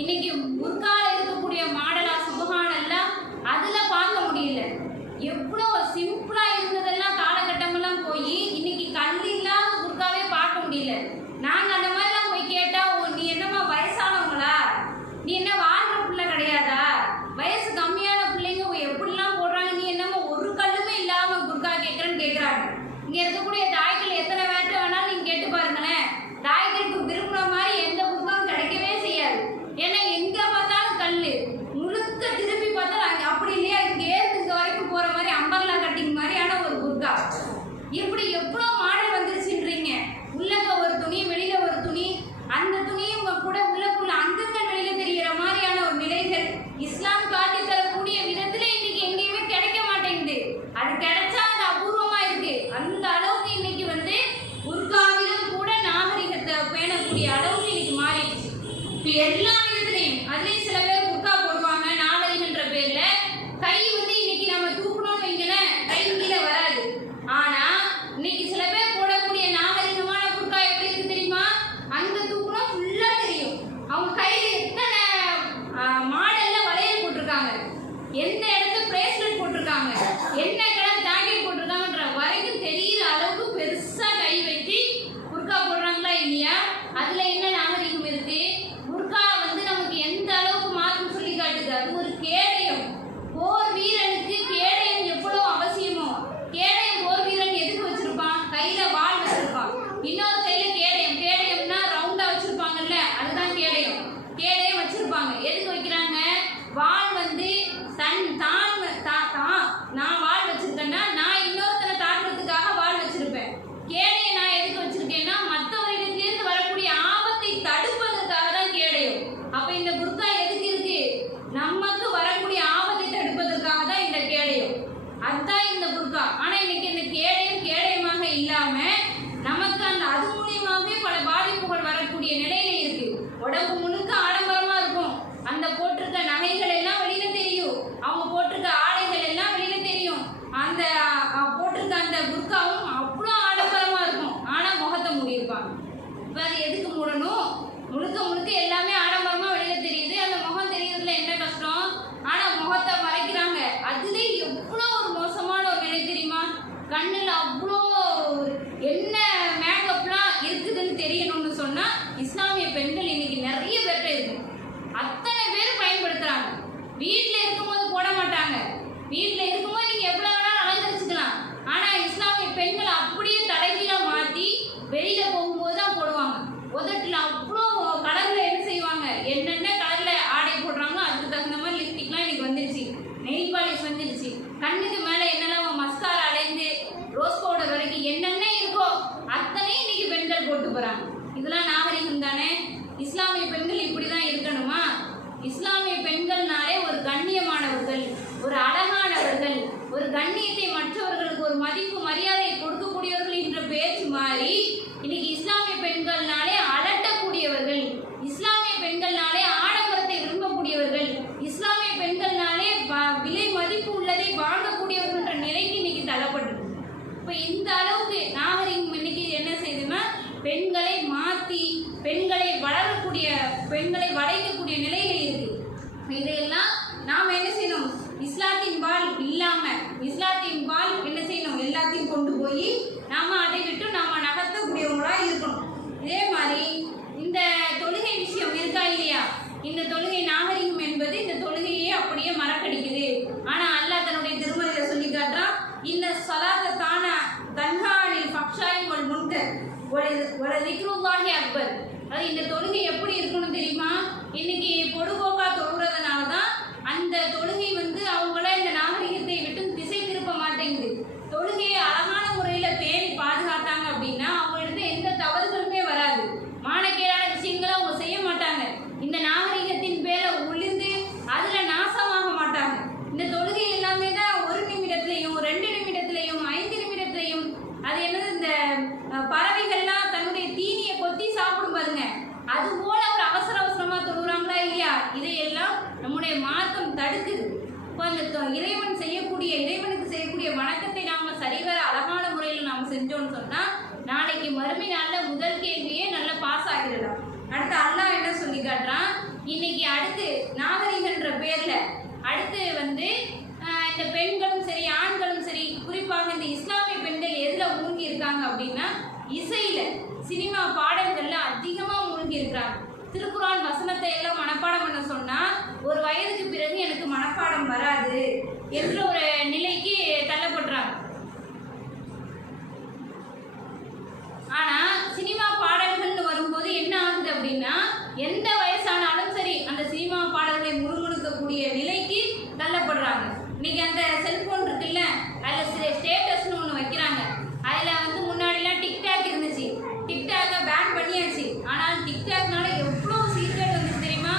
இன்னைக்கு புர்கால இருக்கக்கூடிய மாடலா சுபஹானல்லாஹ் அதுல பார்க்க முடியல. எவ்வளோ சிம்பிளா இருந்ததெல்லாம் காலகட்டமெல்லாம் போய் இன்னைக்கு கல் இல்லாத புர்காவே பார்க்க முடியல. நாங்க அந்த மாதிரிலாம் போய் கேட்டா, நீ என்னம்மா வயசானவங்களா, நீ என்ன வாழ்ற பிள்ளை கிடையாதா, வயசு கம்மியான பிள்ளைங்க எப்படிலாம் போடுறாங்க, நீ என்னம்மா ஒரு கல்லுமே இல்லாம புர்கா கேட்கறேன்னு கேட்கறாங்க. இங்க இருக்கக்கூடிய தாய்கள் எத்தனை வேட்டை வேணாலும் நீங்க கேட்டு பாருங்களேன், தாய்களுக்கு விரும்புற மாதிரி எந்த புர்காவும் கிடைக்கவே செய்யாது. ஏன்னா எங்க பார்த்தாலும் கல்லு, முழுக்க திருப்பி பார்த்தா அப்படி இல்லையா, இங்க ஏறுது இங்க வரைக்கும் போற மாதிரி அம்பர்லா கட்டிங் மாதிரியான ஒரு புர்கா. இப்படி எவ்வளோ மாடல் வந்துருச்சுன்றீங்க. உள்ளக்க ஒரு துணி, வெளியில ஒரு துணி, அந்த துணியும் கூட உள்ளக்குள்ள அங்கங்கள் வெளியில தெரிகிற மாதிரியான ஒரு நிலைகள் இஸ்லாம் காட்டி தரக்கூடிய விதத்துல இன்னைக்கு எங்கேயுமே கிடைக்க மாட்டேங்குது. அது கிடைச்சா அது அபூர்வமா இருக்கு. அந்த அளவுக்கு இன்னைக்கு வந்து புர்காவிலும் கூட நாகரிகத்தை பேணக்கூடிய அளவுக்கு இன்னைக்கு மாறிடுச்சு. இப்ப எல்லா விதத்திலையும் அதுலயும் சில பேர் புர்கா போடுவாங்க நாகரிகன்ற பேர்ல. கை வந்து இன்னைக்கு நம்ம தூக்கணும்னு வைங்களேன், கை கீழே வராது. ஆனா இன்னைக்கு சில பேர் போடக்கூடிய நாகரிகமான புர்கா எப்படி இருக்கு தெரியுமா, அங்க தூக்கணும் ஃபுல்லா தெரியும். அவங்க கையில எத்தனை மாடல்ல வளையல் போட்டிருக்காங்க, எந்த இடத்துல பிரேஸ்லெட் போட்டிருக்காங்க, என்ன கலர் ஜாக்கெட் போட்டிருக்காங்கன்ற வரைக்கும் தெரியுற அளவுக்கு பெருசா கை வைத்து புர்கா போடுறாங்களா இல்லையா? அதுல என்ன நாகரிகம் இருக்கு? புர்கா வந்து நமக்கு எந்த அளவுக்கு மாற்றம் சொல்லி காட்டுது. அது ஒரு கேடயம். போர் வீரனுக்கு கேடயம் எவ்வளவு அவசியமோ, கேடயம் போர் வீரன் எதுக்கு வச்சிருப்பான்? கையில வாள் வச்சிருப்பான், இன்னொரு கையில கேடயம். கேடயம்னா ரவுண்டா வச்சிருப்பாங்கல்ல, அதுதான் கேடயம். கேடயம் வச்சிருப்பாங்க. எதுக்கு வைக்கிறாங்க? வாள் வந்து நான் வாள் வச்சிருக்கேன்னா நான் இன்னொருத்தனை தாக்குறதுக்காக வாள் வச்சிருப்பேன். கேடயம் நான் எதுக்கு வச்சிருக்கேன்னா மற்றவர்களிடத்திலிருந்து வரக்கூடிய ஆபத்தை தடுப்பதற்காக தான் கேடயம். அப்ப இந்த புர்கா எதுக்கு இருக்கு? நமக்கு வரக்கூடிய ஆபத்தை தடுப்பதற்காக தான் இந்த கேடயம். அதுதான் இந்த புர்கா. ஆனா இன்னைக்கு இந்த கேடயமாக இல்லாம நமக்கு அந்த அது மூலியமாவே பல பாதிப்புகள் வரக்கூடிய நிலையில இருக்கு. உடம்பு முழுக்க ஆடம்பரமா இருக்கும், அந்த போட்டிருக்க நகைகள் எல்லாம் வெளியில தெரியும், அவங்க போட்டிருக்க ஆடைகள் எல்லாம் வெளியில தெரியும், அந்த போட்டிருக்க அந்த புர்காவும் அவ்வளோ ஆடம்பரமா இருக்கும். ஆனா முகத்தை மூடியிருப்பாங்க. இப்ப அது எதுக்கு மூடணும்? முழுக்க முழுக்க எல்லாமே ஆடம்பரமா வெளியில தெரியுது, அந்த முகம் தெரியறதுல என்ன கஷ்டம்? ஆனா முகத்தை மறைக்கிறாங்க. அதுல எவ்வளோ ஒரு மோசமான ஒரு நிலை தெரியுமா? கண்ணுல அவ்வளோ என்ன மேக்கப்லாம் இருக்குதுன்னு தெரியணும்னு சொன்னா இஸ்லாமிய பெண்கள் இன்னைக்கு நிறைய பேர்ட்ட இருக்கும். அத்தனை பேர் பயன்படுத்துறாங்க. வீட்டுல இருக்கும்போது போட மாட்டாங்க. வீட்டுல இருக்கும்போது நீங்க எவ்வளவு வேணாலும் அலங்கரிச்சுக்கலாம். ஆனா இஸ்லாமிய பெண்கள் அப்படியே தலைகீழா மாத்தி வெளியில போகும்போது தான் போடுவாங்க. உதட்டுல அவ்வளோ கலர்ல என்ன செய்வாங்க, என்னென்ன கலர்ல ஆடை போடுறாங்களோ அதுக்கு தகுந்த மாதிரி லிப்ஸ்டிக்லாம் இன்னைக்கு வந்துருச்சு, நெயில் பாலிஷ் வந்துருச்சு, கண்ணுக்கு மேல என்னெல்லாம் மஸ்காராலேருந்து ரோஸ் பவுடர் வரைக்கும் என்னென்ன இருக்கோ அத்தனை இன்னைக்கு பெண்கள் போட்டு போறாங்க. இதெல்லாம் நாகரிகம் தானே? இஸ்லாமிய பெண்கள் இப்படிதான் இருக்கணுமா? இஸ்லாமிய பெண்கள்னாலே ஒரு கண்ணியமானவர்கள், ஒரு அழகானவர்கள், ஒரு கண்ணியத்தை மற்றவர்களுக்கு ஒரு மதிப்பு மரியாதையை கொடுக்கக்கூடியவர்கள் என்ற பேச்சு மாறி இன்னைக்கு இஸ்லாமிய பெண்கள்னாலே அலட்டக்கூடியவர்கள், இஸ்லாமிய பெண்கள்னாலே ஆடம்பரத்தை விரும்பக்கூடியவர்கள், இஸ்லாமிய பெண்கள்னாலே விலை மதிப்பு உள்ளதை வாங்கக்கூடியவர்கள் என்ற நிலைக்கு இன்னைக்கு தள்ளப்பட்டிருக்கு. இப்ப இந்த அளவுக்கு நாகரிகம் இன்னைக்கு என்ன செய்யுதுன்னா பெண்களை மாத்தி பெண்களை வளைக்கக்கூடிய நிலையில இருக்கு. இதையெல்லாம் நாம என்ன செய்யணும்? இஸ்லாத்தின் பால் இல்லாம இஸ்லாத்தின் பால் என்ன செய்யணும்? எல்லாத்தையும் கொண்டு போய் நாம அதை விட்டு நாம நகர்த்தக்கூடியவங்களா இருக்கணும். இதே மாதிரி இந்த தொழுகை விஷயம் இருக்கா இல்லையா? இந்த தொழுகை நாகரிகம் என்பது இந்த தொழுகையே அப்படியே மறக்கடிக்குது. ஆனா அல்லாஹ் தன்னுடைய திருமறையில சொல்லி காட்டுறான், இந்த ஸலாத்த தான தன்ஹானில் ஃபஹ்ஷாய் வல் முன்கர் வல ஸிக்ருல்லாஹி அக்பர். அது இந்த தொழுகை எப்படி இருக்கணும் தெரியுமா? இன்னைக்கு பொடுபோக்கா தொழுறதுனால தான் அந்த தொழுகை வந்து அவங்கள இந்த நாகரிகத்தை விட்டு திசை திருப்ப மாட்டேங்குது. தொழுகையை அழகான முறையில பேணி பாதுகாத்தாங்க அப்படின்னா அவங்கள்ட்ட எந்த தவறுகளுமே வராது, மானக்கேடான விஷயங்களை அவங்க செய்ய மாட்டாங்க, இந்த நாகரிகத்தின் பேர உளிர்ந்து அதுல நாசமாக மாட்டாங்க. இந்த தொழுகை எல்லாமே தான் 1 நிமிடத்திலையும் 2 நிமிடத்திலையும் 5 நிமிடத்திலையும் அது என்னது இந்த பறவைகள்லாம் தன்னுடைய தீனியை கொத்தி சாப்பிடும் பாருங்க, அது போல ஒரு அவசரமா தொழுகிறாங்களா இல்லையா? இதையெல்லாம் நம்முடைய மார்க்கம் தடுக்குது. இப்போ அந்த இறைவனுக்கு செய்யக்கூடிய வணக்கத்தை நாம சரிவர அழகான முறையில் நாம செஞ்சோம்னு சொன்னா நாளைக்கு மறுமை நாள்ல முதல் கேள்வியே நல்ல பாஸ் ஆகிடலாம். அடுத்து அல்லாஹ் என்ன சொல்லி காட்டுறான், இன்னைக்கு இருக்கிறாங்க அப்படின்னா இசையில சினிமா பாடல்கள்ல அதிகமா மூழ்கி இருக்கிறாங்க. திருக்குர்ஆன் வசனத்தை எல்லாம் மனப்பாடம் பண்ண சொன்னா ஒரு வயதுக்கு பிறகு எனக்கு மனப்பாடம் வராது என்ற ஒரு நிலைக்கு தள்ளப்படுறாங்க. ஆனா சினிமா பாடல்கள்னு வரும்போது என்ன ஆகுது அப்படின்னா எந்த வயசானாலும் சரி அந்த சினிமா பாடல்களை முணுமுணுக்கக்கூடிய நிலைக்கு தள்ளப்படுறாங்க. இன்னைக்கு அந்த செல்போன் இருக்குல்ல, அதுல ஸ்டேட்டஸ்னு ஒன்று வைக்கிறாங்க. அதுல வந்து முன்னாடிலாம் டிக்டாக் இருந்துச்சு, டிக்டாக்கை பேன் பண்ணியாச்சு. ஆனால் டிக்டாக்னால எவ்வளோ சீர்கேடு வந்துச்சு தெரியுமா?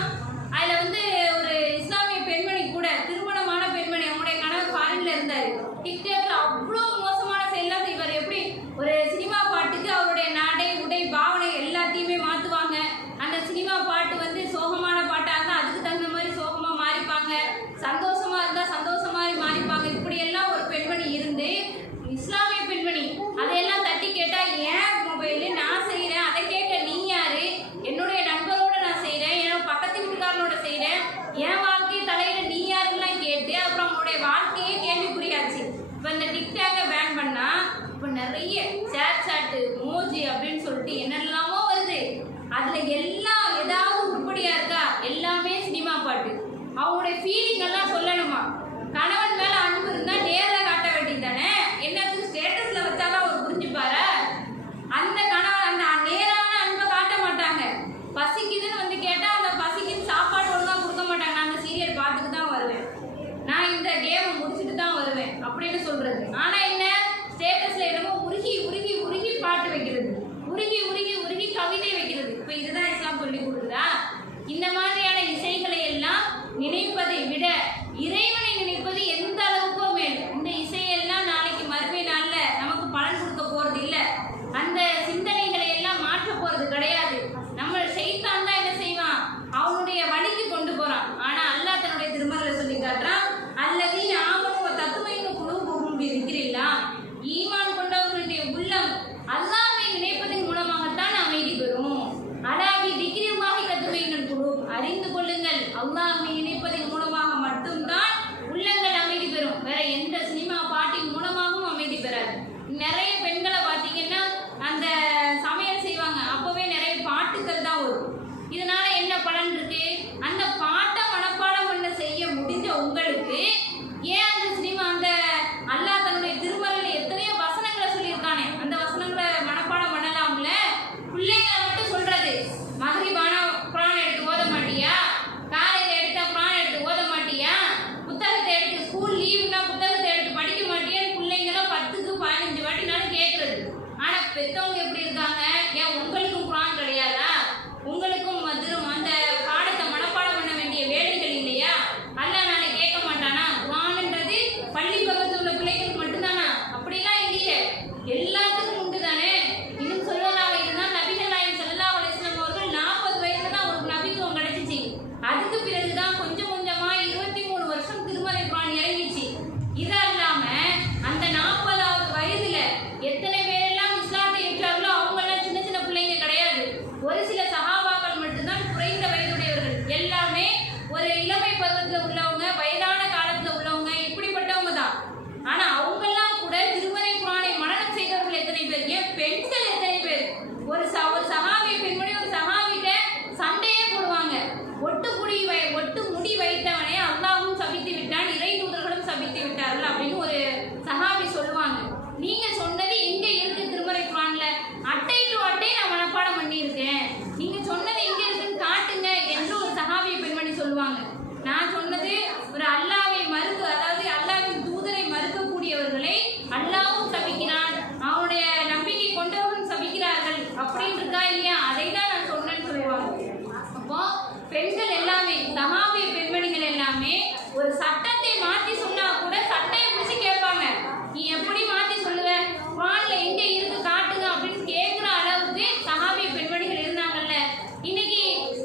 அதுல வந்து ஒரு இஸ்லாமிய பெண்மணி கூட, திருமணமான பெண்மணி, அவங்களுடைய கணவர் ஃபாரின்ல இருந்தாரு. டிக்டாக்ல அவ்வளோ மோசமான செயல்லாம் செய்வார். எப்படி ஒரு சினிமா பாட்டுக்கு அவருடைய நடை உடை பாவனை எல்லாத்தையுமே மாற்றுவாங்க. அந்த சினிமா பாட்டு வந்து சோகமான பாட்டாக இருந்தால் அதுக்கு தகுந்த மாதிரி சோகமாக மாறிப்பாங்க, சந்தோஷமா இருந்தால் சந்தோஷமா மாறிப்பாங்க. இப்படியெல்லாம் ஒரு பெண்மணி இருந்து இஸ்லாமிய பெண்மணி அதையெல்லாம் தட்டி கேட்டால் ஏன் மொபைலு நான் செய்கிறேன், அதை கேட்க நீ யாரு, என்னுடைய நண்பரோட நான் செய்கிறேன், என்னோட பக்கத்து வீட்டுக்காரனோட செய்கிறேன், என் வாழ்க்கையை தலையிட நீ யாருலாம் கேட்டு அப்புறம் அவங்களுடைய வாழ்க்கையே கேள்விக்குறியாச்சு. இப்போ இந்த டிக்டாக்கை பேன் பண்ணா இப்போ நிறைய சேட் மோஜி அப்படின்னு சொல்லிட்டு என்னெல்லாமோ வருது. அதுல எல்லாம் ஏதாவது உருப்படியா இருக்கா? எல்லாமே சினிமா பாட்டு. அவங்களுடைய ஃபீலிங் எல்லாம் சொல்லணுமா? கணவன் மேல அன்பு இருந்தா நேர்ல காட்ட வேண்டியது தானே, என்னத்துக்கு ஸ்டேட்டஸ்ல வச்சாலும் அவர் புரிஞ்சுப்பாரா? அந்த கணவன் அந்த நேரான அன்பை காட்ட மாட்டாங்க. பசிக்குதுன்னு வந்து கேட்டா அந்த பசிக்குன்னு சாப்பாடு ஒழுங்கா கொடுக்க மாட்டாங்க. நான் அந்த சீரியல் பார்த்துட்டு தான் வருவேன், நான் இந்த கேமை முடிச்சுட்டு தான் வருவேன் அப்படின்னு சொல்றது. ஆனா என்ன, ஸ்டேட்டஸ்ல என்னமோ உருகி உருகி உருகி பாட்டு வைக்கிறது, உருகி உருகி உருகி கவிதை வைக்கிறது. இப்ப இதுதான் இஸ்லாம் சொல்லி கொடுக்குதா? இந்த மாதிரியான இசைகளை எல்லாம் நினைப்பதை விட இறைவனை நினைப்பது எந்த அளவுக்கோ மேல். இந்த இசையெல்லாம் நாளைக்கு மறுமை நாள்ல நமக்கு பலன் கொடுக்க போறது இல்ல, அந்த சிந்தனைகளை எல்லாம் மாற்ற போறது கிடையாது. நம்ம ஷைத்தான் தான் என்ன செய்வான், அவனுடைய வழிக்கு கொண்டு போறான். ஆனா அல்லாஹ் தன்னுடைய திருமறையில சொல்லி காட்டுறான், அல்லதீன ஆமனு தத்துமைன்னு குலூபுஹும் பிதிக்ரில்லாஹ், ஈமான் கொண்டவர்களுடைய உள்ளம் அல்லாஹ்வை நினைப்பதன் மூலமாகத்தான் அமைதி பெறும். அலாபி திக்ரில்லாஹி தத்துமைனுல் குலூப், அறிந்து கொள்ளுங்கள் அல்லாஹ்வை நினைப்பதன் மூலமாக மட்டும்தான் உள்ளங்கள் அமைதி பெறும். வேற எந்த சினிமா பாட்டின் மூலமாகவும் அமைதி பெறாது. நிறைய பெண்களை பார்த்தீங்கன்னா அந்த சமையல் செய்வாங்க, அப்பவே நிறைய பாட்டுக்கள் தான் வரும். இதனால என்ன பலன் இருக்கு? அந்த பாட்டை மனப்பாடம் பண்ண செய்ய முடிஞ்ச உங்களுக்கு ஏன் அந்த சினிமா, அந்த அல்லாஹ் தன்னுடைய திருமறையில எத்தனையோ வசனங்களை சொல்லியிருக்கானே, அந்த வசனங்களை மனப்பாடம் பண்ணலாம்ல. பிள்ளைங்களை மட்டும் சொல்றது, மகரிபான குரான் எடுத்து ஓத மாட்டியா, காலையில எடுத்த குரான் எடுத்து ஓத மாட்டியா, புத்தகத்தை எடுத்து ஸ்கூல் லீவுனா புத்தகத்தை எடுத்து படிக்க மாட்டியா, பிள்ளைங்களை 10க்கு 15 வாட்டினாலும் கேட்கறது. ஆனா பெத்தவங்க எப்படி இருக்காங்க, ஏன் உங்களுக்கும் குரான் கிடையாதா, உங்களுக்கும் அந்த பாடத்தை மனப்பாடம் பண்ண வேண்டிய வேலைகள் இல்லையா, அல்லாஹ் நாளை கேட்க மாட்டானா? குரான்ன்றது பள்ளி பக்கத்தில் உள்ள பிள்ளைகளுக்கு மட்டும்தானா? அப்படிலாம் இல்லையே, எல்லாத்துக்கும் உண்டு தானே. இன்னும் சொல்வதாக இருந்தால் நபிகள் நாயகம் ஸல்லல்லாஹு அலைஹி வஸல்லம் அவர்கள் 40 வயசுல தான் அவருக்கு நபித்துவம் கிடைச்சிச்சு. அதுக்கு பிறகுதான் கொஞ்சம் கொஞ்சமா 23 வருஷம் திருமறை குரான் இறங்கிச்சு. இது இல்லாம அந்த 40வது வயதுல எத்தனை பேரெல்லாம் இஸ்லாத்தை ஏற்றார்களோ அவங்க எல்லாம் சின்ன சின்ன பிள்ளைங்க கிடையாது. ஒரு சில சஹாபாக்கள் மட்டும்தான் குறைந்த வயதுடையவர்கள். எல்லாமே ஒரு இளமை பருவத்தில் உள்ளவங்க, வயதான காலத்துல உள்ளவங்க, இப்படிப்பட்டவங்க தான். ஆனா அவங்க எல்லாம் கூட திருமறை குரானை மனனம் செய்தவர்கள் எத்தனை பேர்? ஏன் பெண்கள் எத்தனை பேர்? ஒரு சஹாபி பெண்மணி ஒரு சஹாபிட்ட சண்டையே போடுவாங்க. ஒட்டு முடி வைத்தவனே அல்லாஹ்வும் சபித்து விட்டான், இறை தூதர்களும் சபித்து விட்டார்கள் அப்படின்னு ஒரு சஹாபி சொல்லுவாங்க. நீங்க சொன்னது எங்க இருக்கு திருமறை குரான்ல? அட்டை டு அட்டை நான் மனப்பாடம் பண்ணியிருக்கேன், நீங்க சொன்னது எங்க இருக்குன்னு காட்டுங்க என்று ஒரு சஹாபி பெண்மணி சொல்லுவாங்க. நான் சொன்னது ஒரு அல்லாஹ்வை அதாவது அல்லாஹ்வின் தூதரை மறுக்கக்கூடியவர்களை அல்லாஹ்வும் சபிக்கிறான், அவனுடைய நம்பிக்கை கொண்டவர்களும் சபிக்கிறார்கள் அப்படின்னு இருக்கா இல்லையா, அதை தான் நான் சொன்னேன்னு சொல்லுவாங்க. அப்போ பெண்கள் எல்லாமே, சஹாபிய பெண்மணிகள் எல்லாமே ஒரு சட்டத்தை மாற்றி சொன்னா கூட சட்டையை பிடிச்சி கேட்பாங்க, நீ எப்படி மாற்றி சொல்லுவ, குரான்ல எங்க இருக்கு காட்டுங்க அப்படின்னு கேட்கிற அளவுக்கு சஹாபிய பெண்மணிகள் இருந்தாங்கல்ல. இன்னைக்கு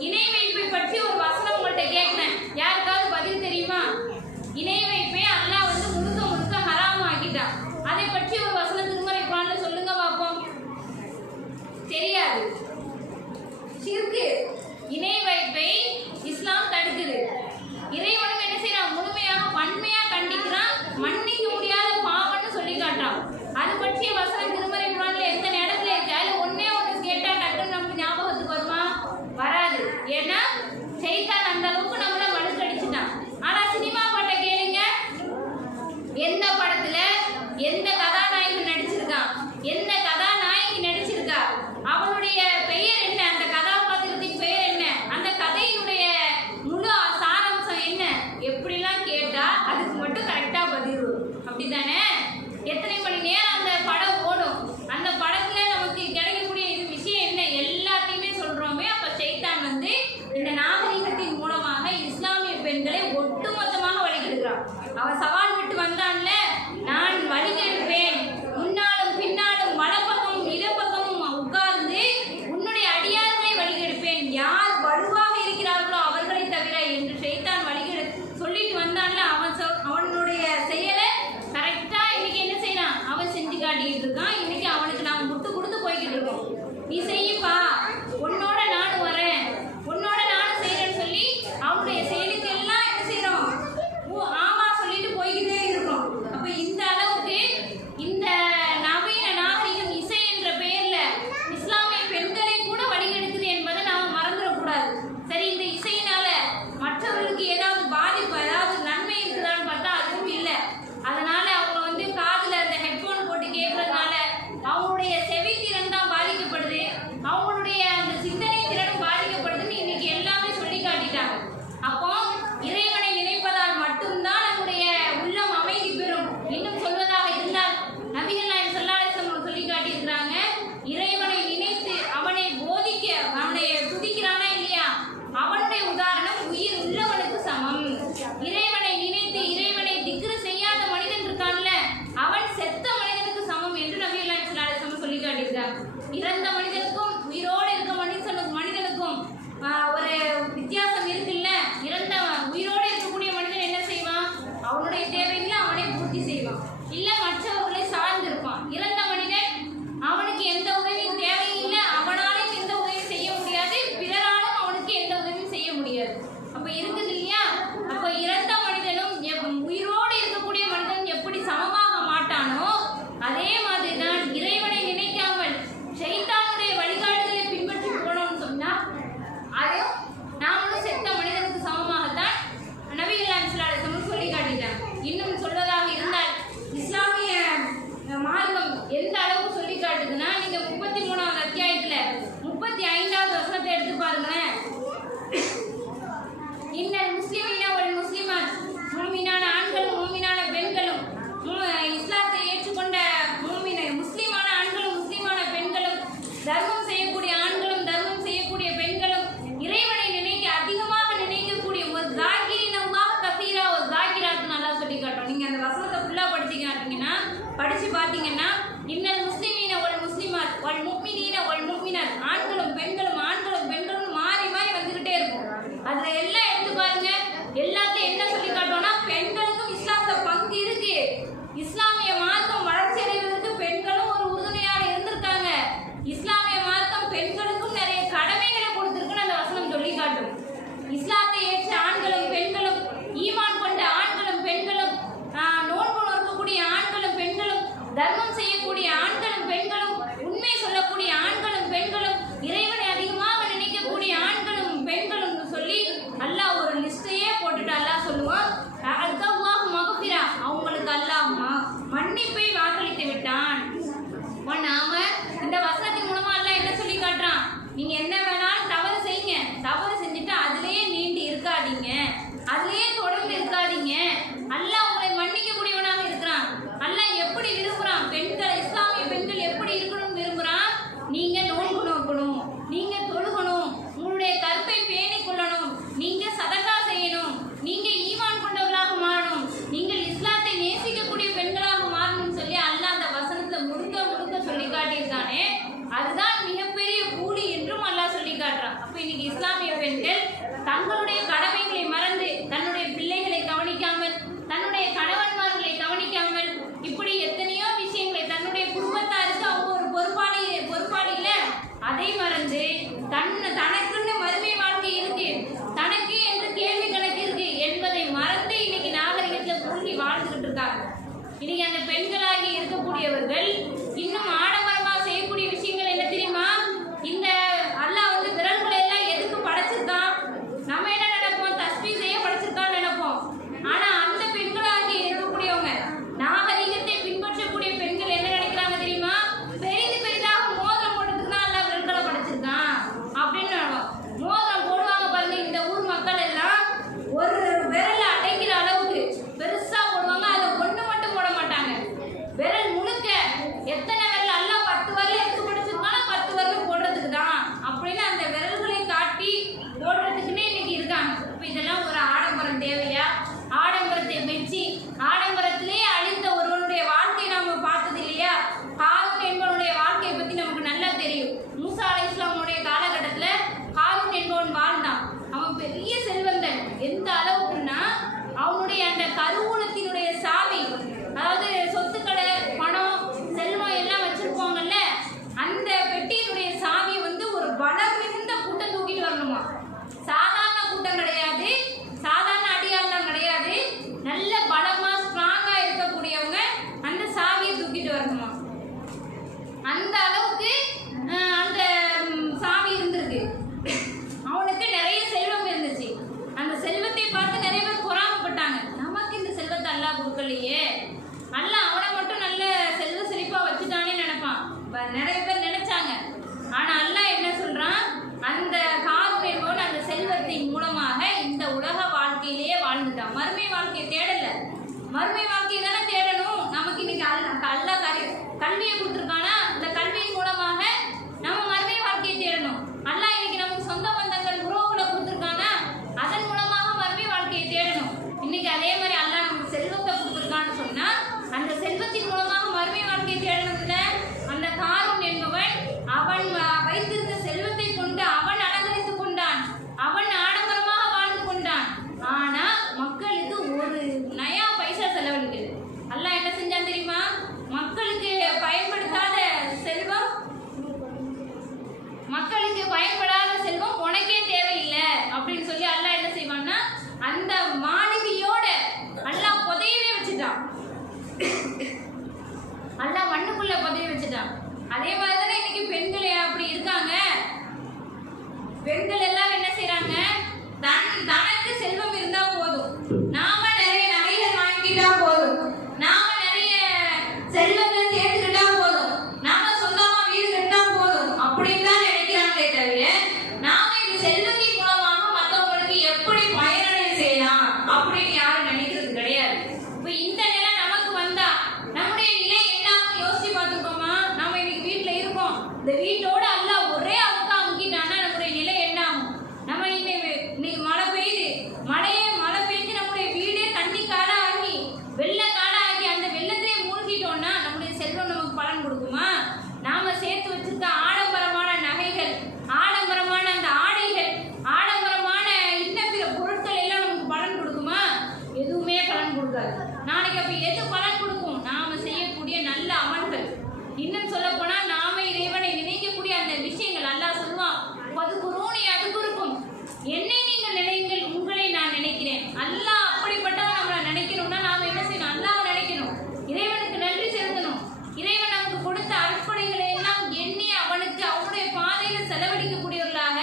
இணை வைப்பை பற்றி ஒரு வசனம் உங்கள்கிட்ட கேட்கிறேன், யாருக்காவது பதில் தெரியுமா? இணை வைப்பை அல்லாஹ் வந்து முழுக்க முழுக்க ஹராம் ஆக்கிட்டான். அதை பற்றி ஒரு வசனம் திருமறை குரான்ல சொல்லுங்க பார்ப்போம். தெரியாது. ஷிர்க், இணை வைப்பை இஸ்லாம் தடுக்குது. இறைவனும் என்ன செய்யறான், முழுமையாக வன்மையா அவன் சவால் விட்டு வந்தான்ல, நான் வழிகெடுப்பேன், முன்னாலும் பின்னாலும் வலப்பக்கமும் இடப்பக்கமும் உட்கார்ந்து உன்னுடைய அடியார்களை வழிகெடுப்பேன், யார் வலுவாக இருக்கிறார்களோ அவர்களை தவிர என்று ஷைத்தான் வழிகெடு சொல்லிட்டு வந்தான்ல. அவனுடைய செயலை கரெக்டா இன்னைக்கு என்ன செய்யறான், அவன் செஞ்சு காட்டிக்கிட்டு இருக்கான். இன்னைக்கு அவனுக்கு நாம முட்டு கொடுத்து போய்கிட்டு இருக்கோம். நீ செய்யப்பா, உன்னோட நானும் வரேன், உன்னோட நானும் செய்யறேன்னு சொல்லி அவனுடைய செயலுக்கு எல்லாம் என்ன செய்யறோம், ஆமா சொல்லிட்டு போய்கிட்டே இருக்கிறோம். அப்ப இந்த அளவுக்கு இந்த நவீன நாகரிகம் இசை என்ற பெயர்ல இஸ்லாமிய பெண்களை கூட வழிகெடுக்குது என்பதை நாம மறந்துடக்கூடாது. சரி, இந்த இசையினால மற்றவர்களுக்கு ஏதாவது பாதிப்பு, ஏதாவது நன்மை இருக்குதான்னு பார்த்தா அதுவும் இல்லை. அதனால அவங்க வந்து காதுல அந்த ஹெட்போன் போட்டு கேட்கறதுனால அவங்களுடைய செவித்திறன் தான் பாதிக்கப்படுது, அவங்களுடைய அந்த சிந்தனை திறனும் பாதிக்கப்படுதுன்னு இன்னைக்கு எல்லாமே சொல்லி காட்டிட்டாங்க. அப்போ இறைவனை நினைப்பதால் மட்டும்தான் நம்முடைய உள்ளம் அமைதி பெறும். இன்னும் சொல்வதாக இருந்தால் நபிகள் நாயகம் ஸல்லல்லாஹு அலைஹி வஸல்லம் சொல்லி காட்டியிருக்கிறாங்க, இறைவனை நினைத்து அவனை போதிக்க, அவனை துதிக்கிறானா இல்லையா, அவனுடைய உதாரணம் உயிர் உள்ளவனுக்கு சமம். இறைவனை நினைத்து இறைவனை திக்ரு செய்யாத மனிதன் இருக்கான்ல, அவன் செத்த மனிதனுக்கு சமம் என்று நபிகள் நாயகம் ஸல்லல்லாஹு அலைஹி வஸல்லம் சொல்லி காட்டியிருக்கிறாங்க. இறந்த மனிதனுக்கும் உயிரோடு இருக்க மனிதனுக்கும் ஒரு வித்தியாசம் இருக்குல்ல. இறந்த உயிரோடு இருக்கக்கூடிய மனிதன் என்ன செய்வான், அவனுடைய தேவைகளை அவனை பூர்த்தி செய்வான், இல்ல மற்றவர்களை சார்ந்து இருப்பான். இறந்த மனிதன் அவனுக்கு எந்த உதவியும் தேவையில்லை, அவனாலும் எந்த உதவியும் செய்ய முடியாது, பிறராலும் அவனுக்கு எந்த உதவியும் செய்ய முடியாது. அப்ப இருக்குது இல்லையா. அப்ப இறந்த மனிதனும் உயிரோடு இருக்கக்கூடிய மனிதன் எப்படி சமமாக மாட்டானோ அதே மாதிரிதான் இறைவனை நினைக்காமல் ஷைத்தானுடைய வழிகாட்டுதலை பின்பற்றி போனோம்னு சொன்னா அது நாமளும் செத்த மனிதனுக்கு சமமாகத்தான் நபிகள் நாயகம் ஸல்லல்லாஹு அலைஹி வஸல்லம் சொல்லி காட்டிட்டாங்க. இன்னும் சொல்வதாக இருந்தால் இஸ்லாமிய மார்க்கம் எந்த அளவுக்கு சொல்லி காட்டுதுன்னா, நீங்க 33வது அத்தியாயத்துல 35வது வசனத்தை எடுத்து பாருங்களேன். இன்னல் முஸ்லிமீன வல் முஸ்லிமாத், மூமினான ஆண்களும் மூமினான பெண்களும், இஸ்லாத்தை ஏற்றுக்கொண்ட முஸ்லிமான ஆண்களும் முஸ்லிமான பெண்களும், தர்மம் செய்யக்கூடிய ஆண்களும் தர்மம் செய்யக்கூடிய பெண்களும், இறைவனை நினைக்க அதிகமாக நினைக்கக்கூடிய ஒரு ஜாக்கிரின் அல்லாஹ் கஸீரா ஒரு ஜாக்கிராத் நல்லா சொல்லி காட்டும். நீங்க அந்த வசனத்தை ஃபுல்லா படிச்சு பார்த்தீங்கன்னா இன்னல் முஸ்லிமீன வல் முஸ்லிமாத் வல் முஃமினீன வல் முஃமினாத், ஆண்களும் பெண்களும் மாறி மாறி வந்துகிட்டே இருக்கும். அதுல எல்லாம் எடுத்து பாருங்க, எல்லாத்தையும் என்ன சொல்லி காட்டோம்னா பெண்களுக்கும் இஸ்லாத்துல பங்கு இருக்கு. இஸ்லாமிய மார்க்கம் வளர்ச்சி அடைவதற்கு பெண்களும் ஒரு உறுதுணையாக இருந்திருக்காங்க. இஸ்லாமிய மார்க்கம் பெண்களுக்கும் நிறைய கடமைகளை கொடுத்திருக்குன்னு அந்த வசனம் சொல்லி காட்டும். இஸ்லாத்தை ஏற்ற ஆண்களும் பெண்களும், ஈமான் கொண்ட ஆண்களும் பெண்களும், நோன்பு நோக்கக்கூடிய ஆண்களும் பெண்களும், தர்மம் செய்யக்கூடிய ஆண்களும் பெண்களும், உண்மை சொல்லக்கூடிய ஆண்களும் பெண்களும், இறைவனை அதிகமாக நினைக்கக்கூடிய ஆண்களும் பெண்களும் சொல்லி அல்லாஹ் ஒரு லிஸ்டையே போட்டுட்டு அல்லாஹ் சொல்லுவான், மகஃபிரா, அவங்களுக்கு அல்லாஹ் மன்னிப்பை வாக்களித்து விட்டான். நாம இந்த வசனத்தின் மூலமா அல்லாஹ் என்ன சொல்லி காட்டுறான், நீங்க என்ன வேணாலும் தவறு செய்யுங்க, தவறு செஞ்சுட்டு அதுலயே நீண்டு இருக்காதீங்க, அதுலயே தொடர்ந்து இருக்காதீங்க. அல்லாஹ் உங்களை மன்னிக்க கூடியவனாக இருக்கிறான். அல்லாஹ் எப்படி விரும்புறான், பெண்கள் இஸ்லாமிய பெண்கள் எப்படி இருக்கணும்னு விரும்புறான், நீங்க நோன்பு நோக்கணும், நீங்க தொழுகணும், உங்களுடைய கற்பை பேணிக் கொள்ளணும், நீங்க சதகா செய்யணும், நீங்க ஈமான் கொண்டவர்களாக மாறணும், நீங்கள் இஸ்லாத்தை நேசிக்கக்கூடிய பெண்களாக மாறணும்னு சொல்லி அல்லாஹ் அந்த வசனத்தை முழுக்க சொல்லி காட்டியிருக்கானே, அதுதான் மிகப்பெரிய கூலி என்றும் அல்லாஹ் சொல்லி காட்டுறான். அப்ப இன்னைக்கு இஸ்லாமிய பெண்கள் தங்களுடைய கடமைகளை மறந்து, தன்னுடைய பிள்ளைகளை கவனிக்காமல், தன்னுடைய கணவன்மார்களை கவனிக்காமல், இப்படி எத்தனையோ விஷயங்களை, தன்னுடைய குடும்பத்தாருக்கு அவங்க ஒரு பொறுப்பாளியில அதை மறந்து, தனக்குன்னு மறுமை வாழ்க்கை இருக்கு, தனக்கு என்று கேள்வி கணக்கு இருக்கு என்பதை மறந்து இன்னைக்கு நாகரிகத்துல மூழ்கி வாழ்ந்துகிட்டு இருக்காங்க. இன்னைக்கு அந்த பெண்களாகி இருக்கக்கூடியவர்கள் இன்னும் ஆடம்பரமா செய்யக்கூடிய விஷயங்கள் என்ன தெரியுமா, இந்த அல்லாஹ் வந்து விரல்களை எல்லாம் எதுக்கு படைச்சிருக்கான், நம்ம என்ன நினைப்போம், தஸ்பீ செய்ய படைச்சிருக்கான்னு நினைப்போம். ஆனா அந்த பெண்களாகி இருக்கக்கூடியவங்க, நாகரிகத்தை பின்பற்றக்கூடிய பெண்கள் என்ன நினைக்கிறாங்க தெரியுமா, பெரிதாக மோதிரம் போட்டதுக்கு தான் அல்லாஹ் விரல்களை படைச்சிருக்கான் அப்படின்னு நினைப்போம். மோதிரம் போடுவாங்க பாருங்க, இந்த ஊர் மக்கள் எல்லாம் ஒரு விரலை அடைக்கிற அளவுக்கு பெருசா போடுவாங்க. அதை ஒண்ணு மட்டும் போட மாட்டாங்க, விரல் முழுக்க சொல்லலையே. அல்லாஹ் அவனை மட்டும் நல்ல செல்வ செழிப்பா வச்சுட்டானே நினைப்பான். நிறைய பேர் நினைச்சாங்க. ஆனா அல்லாஹ் என்ன சொல்றான், அந்த காரூன் என்பவன் அந்த செல்வத்தின் மூலமாக இந்த உலக வாழ்க்கையிலேயே வாழ்ந்துட்டான். மறுமை வாழ்க்கையை தேடல. மறுமை வாழ்க்கையை தானே தேடணும். நமக்கு இன்னைக்கு அல்லாஹ் கல்வியை கொடுத்துருக்கானா, அந்த கல்வியின் மூலமாக நம்ம மறுமை வாழ்க்கையை தேடணும். அல்லாஹ் இன்னைக்கு நமக்கு சொந்த பந்தங்கள் உறவுகளை கொடுத்துருக்கானா, அதன் மூலமாக மறுமை வாழ்க்கையை தேடணும். இன்னைக்கு அதே மாதிரி அல்லாஹ் நமக்கு செல்வத்தை கொடுத்துருக்கான்னு சொன்னா அந்த செல்வத்தின் மூலமாக மறுமை வாழ்க்கையை தேடணும். இல்லை, அந்த காரூன் என்பவன் அவன் வைத்திருந்த செல்வத்தை கொண்டு அவன் அலங்கரித்துக் கொண்டான். அவன் ஆடம்பரமாக வாழ்ந்து கொண்டான். ஆனா மக்களுக்கு ஒரு நயா பைசா செலவழிக்குது. அல்லாஹ் என்ன செஞ்சான் தெரியுமா? மக்களுக்கு பயன்படுத்தாத செல்வம், மக்களுக்கு பயன்படாத செல்வம் உனக்கே தேவையில்லை அப்படின்னு சொல்லி அல்லாஹ் என்ன செய்வான்னா அந்த மாளிகையோட அல்லாஹ் புதையவே வச்சுட்டான். அல்லாஹ் மண்ணுக்குள்ள புதைய வச்சுட்டான். அதே மாதிரி தானே இன்னைக்கு பெண்கள் அப்படி இருக்காங்க. பெண்கள் எல்லாம் என்ன செய்யறாங்க, தனக்கு செல்வம் இருந்தா போதும், நாம நிறைய நகைகள் வாங்கிட்டா போதும், நாம நிறைய செல்வத்தை சேர்த்துக்கிட்டா போதும், நாம சொந்தமா வீடு கட்டா போதும் அப்படின்னு தான் நினைக்கிறாங்களே தவிர நாம இந்த செல்வத்தின் மூலமாக மற்றவங்களுக்கு எப்படி பயனடைய செய்யலாம் அப்படின்னு யாரும் நினைக்கிறது கிடையாது. இப்ப இந்த நிலை நமக்கு வந்தா நம்முடைய நிலை என்ன யோசிச்சு பார்த்துக்கோமா? நாம இன்னைக்கு வீட்டுல இருக்கோம், இந்த வீட்டோட அல்லாஹ் ஒரே அமுக்கா அமுக்கிட்டானா நம்முடைய நிலை என்ன ஆகும்? நம்ம இன்னைக்கு மழை பெய்யுது, மழை பெய்ஞ்சு நம்முடைய வீடே தண்ணி காடா ஆகி வெள்ள காடா ஆகி அந்த வெள்ளத்திலே மூழ்கிட்டோம்னா நம்முடைய செல்வம் நமக்கு பலன் கொடுக்குமா? நாம சேர்த்து வச்சிருக்க ஆடம்பரமான நகைகள், ஆடம்பரமான அந்த ஆடைகள், ஆடம்பரமான இன்ன பிற பொருட்கள் எல்லாம் நமக்கு பலன் கொடுக்குமா? எதுவுமே பலன் கொடுக்காது. நாளைக்கு அப்ப எது பலன் கொடுக்கும்? நாம செய்யக்கூடிய நல்ல அமல்கள். இன்னும் சொல்ல போனா நாம இறைவனை நினைக்கக்கூடிய அந்த விஷயங்கள். அல்லாஹ் சொல்லுவான், பதுகுரூனி அதுகுருக்கும், என்னை நீங்கள் நினைங்கள், உங்களை நான் நினைக்கிறேன். அல்லாஹ் அப்படிப்பட்டவன் நம்மளை நினைக்கணும்னா நாம என்ன செய்யணும்? அல்லாஹ் நினைக்கணும், இறைவனுக்கு நன்றி செலுத்தணும். இறைவன் நமக்கு கொடுத்த அற்புதங்களை எல்லாம் எண்ணி அவனுக்கு அவனுடைய பாதையில செலவழிக்கக்கூடியவர்களாக,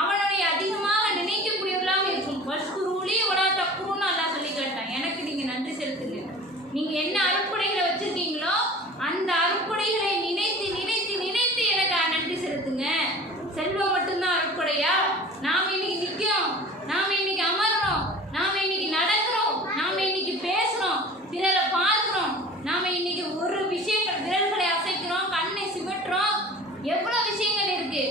அவனுடைய அதிகமாக நினைக்கக்கூடியவர்களாக இருக்கும். வஷ்குரூலி ஒலா தக்குருன்னு அல்லாஹ் சொல்லி கேட்டான். எனக்கு நீங்க நன்றி செலுத்துங்க. நீங்க என்ன அற்புதங்களை வச்சிருக்கீங்களோ அந்த அற்புதங்களை நினைத்து நினைத்து நினைத்து எனக்கு நன்றி செலுத்துங்க. செல்வம் மட்டும்தான் அற்புடையா? நாம இன்னைக்கு நிற்கிறோம், நாம இன்னைக்கு அமர்றோம், நாம இன்னைக்கு நடக்கிறோம், நாம இன்னைக்கு பேசுறோம், பிறரை பார்க்கிறோம், நாம இன்னைக்கு ஒரு விஷயங்கள் விரல்களை அசைக்கிறோம், கண்ணை சிமிட்டுறோம், எவ்வளவு விஷயங்கள் இருக்கு.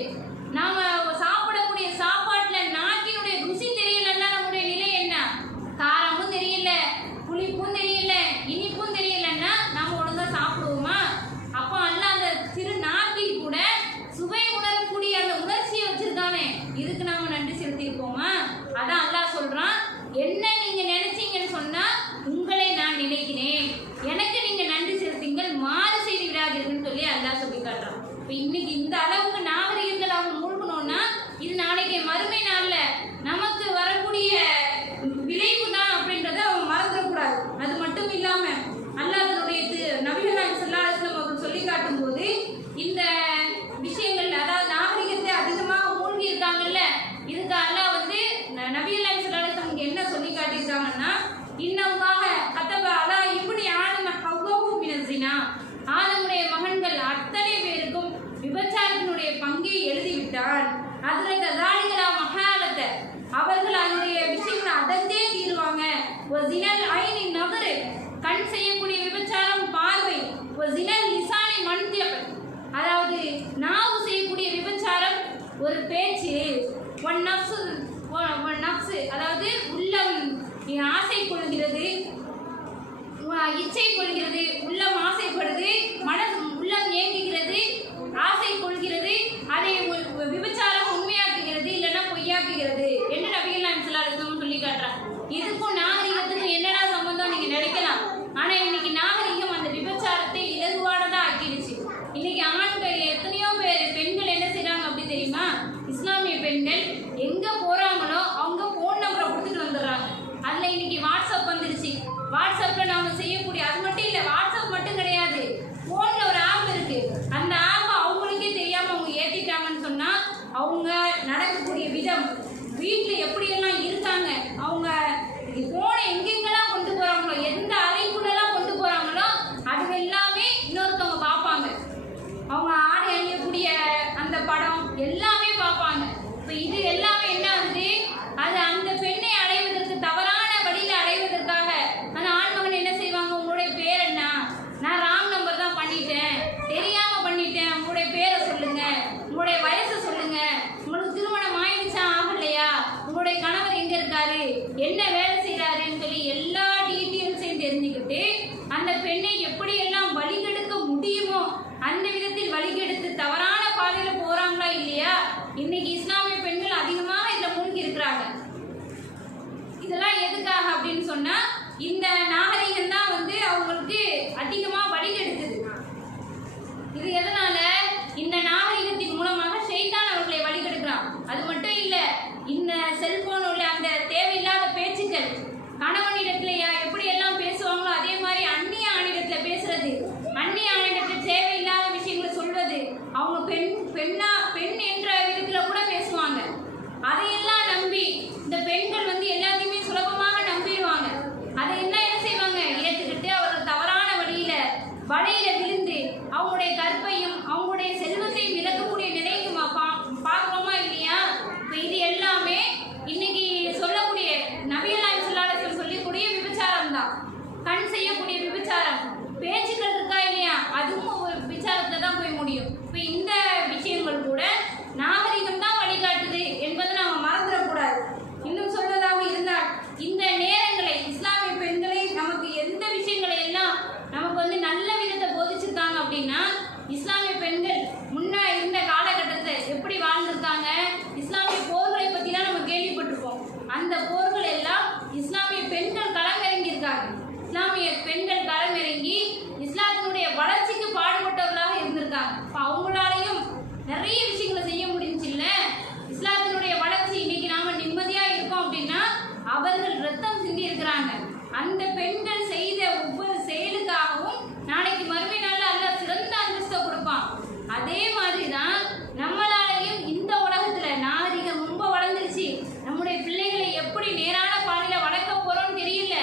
நாம சாப்பிடக்கூடிய சாப்பாட்டுல நாக்கினுடைய ருசி தெரியலன்னா நம்முடைய நிலை என்ன? காரமும் தெரியல, புளிப்பும் தெரியல, இனிப்பும் தெரியலன்னா நாம ஒழுங்கா சாப்பிடுவோமா? அப்போ அல்லாஹ் அந்த சிறு நாட்டில் கூட சுவை உணரக்கூடிய அந்த உணர்ச்சியை வச்சிருக்கானே, இதுக்கு நாம நன்றி செலுத்தியிருப்போமா? அதான் அல்லாஹ் சொல்றான், என்ன நீங்க நினைச்சீங்கன்னு சொன்னா உங்களை நான் நினைக்கிறேன், எனக்கு நீங்க நன்றி செலுத்தீங்கள், மாறு செய்து விடாதீர்கள்னு சொல்லி அல்லாஹ் சொல்லி காட்டுறான். இப்ப இன்னைக்கு இந்த அளவுக்கு நாகரிகங்கள் அவங்க மூழ்கணும்னா இது நாளைக்கு மறுமை நாள்ல நமக்கு வரக்கூடிய விளைவு தான் அப்படின்றத அவங்க மறந்துடக்கூடாது. அது மட்டும் இல்லாம அல்லாஹ் தன்னுடைய நபிகள் நாயகம் ஸல்லல்லாஹு அலைஹி வஸல்லம் அவர்கள் சொல்லி காட்டும் போது இந்த விஷயங்கள், அதாவது நாகரிகத்தை அதிகமாக மூழ்கி இருக்காங்கல்ல, இதுக்கு அல்லாஹ் வந்து நபிகள் நாயகம் ஸல்லல்லாஹு அலைஹி வஸல்லம் என்ன சொல்லி காட்டியிருக்காங்கன்னா, இன்னல்லாஹ கதப அலா இப்னி ஆதம ஹவ்வஹு மினஸ்ஸினா, ஆதமுடைய மகன்கள் அத்தனை பேருக்கும் விபச்சாரத்தினுடைய பங்கை எழுதிவிட்டான். அதுல கதாலிகளா மகாலத்த, அவர்கள் அதனுடைய விஷயங்களை அதந்தே தீருவாங்க. ஜினல் ஐனி நகரு, கண் செய்யக்கூடிய விபச்சாரம் பார்வை. ஜினல் லிசானி மன்தியக், அதாவது நாவு செய்யக்கூடிய விபச்சாரம் ஒரு பேச்சு. ஒன் நப்சு, அதாவது உள்ளம் ஆசை கொள்கிறது, இச்சை கொள்கிறது, உள்ளம் ஆசைப்படுது, உள்ளம் ஏங்குகிறது, ஆசை கொள்கிறது, அதை விபச்சாரம் உண்மையாக்குகிறது இல்லைன்னா பொய்யாக்குகிறது என்று நபிகள் நாயகம் ஸல்லல்லாஹு அலைஹி வஸல்லம் சொல்லி காட்டுறாங்க. இதுக்கும் நாகரிகத்துக்கும் என்னடா சம்பந்தம் நீங்க நினைக்கலாம். ஆனா இன்னைக்கு நாகரிகம் அந்த விபச்சாரத்தை இலகுவானதா ஆக்கிடுச்சு. இன்னைக்கு ஆண்கள் எத்தனையோ பேர், பெண்கள் என்ன செய்றாங்க அப்படி தெரியுமா? இஸ்லாமிய பெண்கள் எங்க போறாங்களோ அவங்க போன் நம்பரை கொடுத்துட்டு வந்துடுறாங்க. அதுல இன்னைக்கு வாட்ஸ்அப் வந்துருச்சு. வாட்ஸ்அப்ல நாம செய்யக்கூடிய, அது மட்டும் இல்ல, வாட்ஸ்அப் செய்றாரு, என்ன வேலை செய்றாருன்னு சொல்லி எல்லா டீட்டெயில்ஸையும் தெரிஞ்சுக்கிட்டு அந்த பெண்ணை எப்படியெல்லாம் வழிகெடுக்க முடியுமோ அந்த விதத்தில் வழிகெடுத்து தவறான பாதையில போறாங்களா இல்லையா? இன்னைக்கு இஸ்லாமிய பெண்கள் அதிகமாக இதுல மூழ்கி இருக்கிறாங்க. இதெல்லாம் எதுக்காக அப்படின்னு சொன்னா, இந்த நாகரிகம் தான் வந்து அவங்களுக்கு அதிகமா வழிகெடுக்குது. இது எதனால? இந்த நாகரிகத்தின் மூலமாக ஷைத்தான் அவர்களை வழிகெடுக்கிறான். அது மட்டும் இல்ல, இந்த செல்போன் உள்ள அந்த தேவையில்லாத பேச்சுக்கள், கணவனிடத்துல எப்படி எல்லாம் பேசுவாங்களோ அதே மாதிரி அந்நிய ஆணிடத்துல பேசுறது, அந்நிய ஆணிடத்துல தேவையில்லாத விஷயங்களை சொல்வது, அவங்க பெண் என்ற விதத்துல கூட பேசுவாங்க. அதையெல்லாம் நம்பி இந்த பெண்கள் வந்து எல்லாத்தையுமே சுலபமாக நம்பிடுவாங்க. அதையெல்லாம் என்ன செய்வாங்க? ஏற்றுக்கிட்டு அவர்கள் தவறான வழியில விழுந்து அவங்களுடைய கற்பையும் அவங்களுடைய செல்வத்தையும் இழக்கக்கூடிய நிலைக்கு பார்க்கிறோமா இல்லையா? இப்போ இது எல்லாமே இன்னைக்கு சொல்லக்கூடிய நபிகள் நாயகம் ஸல்லல்லாஹு அலைஹி வஸல்லம் சொல்லக்கூடிய விபச்சாரம் தான். கண் செய்யக்கூடிய விபச்சாரம், பேச்சுக்கள் இருக்கா இல்லையா, அதுவும் ஒரு விபச்சாரத்துல தான் போய் முடியும். இப்போ இந்த விஷயங்கள் கூட நாகரிகம் தான் வழிகாட்டுது என்பதை நாம மறந்துடக்கூடாது. இன்னும் சொல்வதாக இருந்தால், இந்த நேரங்களை இஸ்லாமிய பெண்களை நமக்கு எந்த விஷயங்களை எல்லாம் நமக்கு வந்து நல்ல விதத்தை போதிச்சிருக்காங்க அப்படின்னா, இஸ்லாமிய பெண்கள் முன்ன இருந்த காலகட்டத்தை எப்படி வாழ்ந்திருக்காங்க, இஸ்லாமிய போர்களை பற்றிலாம் நம்ம கேள்விப்பட்டிருப்போம். அந்த போர்கள் எல்லாம் இஸ்லாமிய பெண்கள் களமிறங்கியிருக்காங்க. இஸ்லாமிய பெண்கள் களமிறங்கி இஸ்லாத்தினுடைய வளர்ச்சிக்கு பாடுபட்டவர்களாக இருந்திருக்காங்க. இப்போ அவங்களாலையும் நிறைய விஷயங்களை செய்ய முடிஞ்சு இல்லை. இஸ்லாத்தினுடைய வளர்ச்சி இன்னைக்கு நாம நிம்மதியா இருக்கோம் அப்படின்னா அவர்கள் ரத்தம் சிந்தி இருக்கிறாங்க. அந்த பெண்கள் செய்த ஒவ்வொரு செயலுக்காகவும் நாளைக்கு மறுமை நாள்ல அல்லாஹ் சிறந்த அந்தஸ்தை கொடுப்பான். அதே மாதிரி தான் நம்மளாலையும் இந்த உலகத்துல நாகரிகம் ரொம்ப வளர்ந்துருச்சு, நம்முடைய பிள்ளைகளை எப்படி நேரான பாதையில வளர்க்க போறோம்னு தெரியல.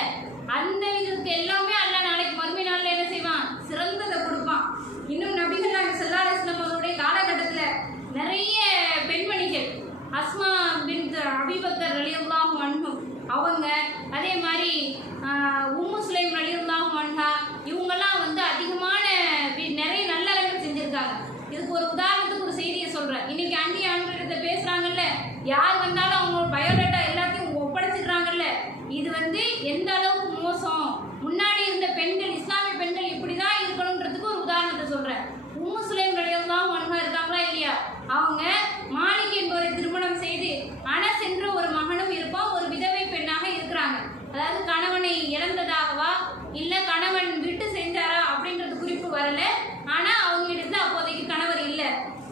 அந்த விதத்துக்கு எல்லாமே அல்லாஹ் நாளைக்கு மறுமை நாள்ல என்ன செய்வான்? சிறந்ததை கொடுப்பான். இன்னும் நபிகள் நாயகம் ஸல்லல்லாஹு அலைஹி வஸல்லம் அவருடைய காலகட்டத்துல நிறைய பெண்மணிகள், அஸ்மா பின்த் அபீ பக்கர் ரலியல்லாஹு அன்ஹு அவங்க, அதே மாதிரி உம்மு சுலைம் ரலியல்லாஹு அன்ஹா, இவங்கெல்லாம் வந்து அதிகமான நிறைய நல்லறங்கள் செஞ்சிருக்காங்க. இதுக்கு ஒரு உதாரணத்துக்கு ஒரு செய்தியை சொல்றேன். இன்னைக்கு அந்நிய ஆண்களிடத்தை பேசுறாங்கல்ல, யார் வந்தாலும் அவங்க பயோடேட்டா எல்லாத்தையும் ஒப்படைச்சிடுறாங்கல்ல, இது வந்து எந்த அளவுக்கு மோசம். முன்னாடி இருந்த பெண்கள், இஸ்லாமிய பெண்கள் இப்படிதான் இருக்கணும்ன்றதுக்கு ஒரு உதாரணத்தை சொல்றேன். உம்மு சுலைம் ரலியல்லாஹு அன்ஹா இருக்காங்களா இல்லையா, அவங்க மாலிக் என்பவரை திருமணம் செய்து அனஸ் என்ற ஒரு மகனும் இருப்பான், ஒரு விதவை பெண்ணாக இருக்கிறாங்க. அதாவது கணவனை இழந்ததாகவா இல்ல கணவன் விட்டு செஞ்சாரா அப்படின்றது குறிப்பு வரல. ஆனா அவங்க இடத்துல அப்போதைக்கு கணவர் இல்ல,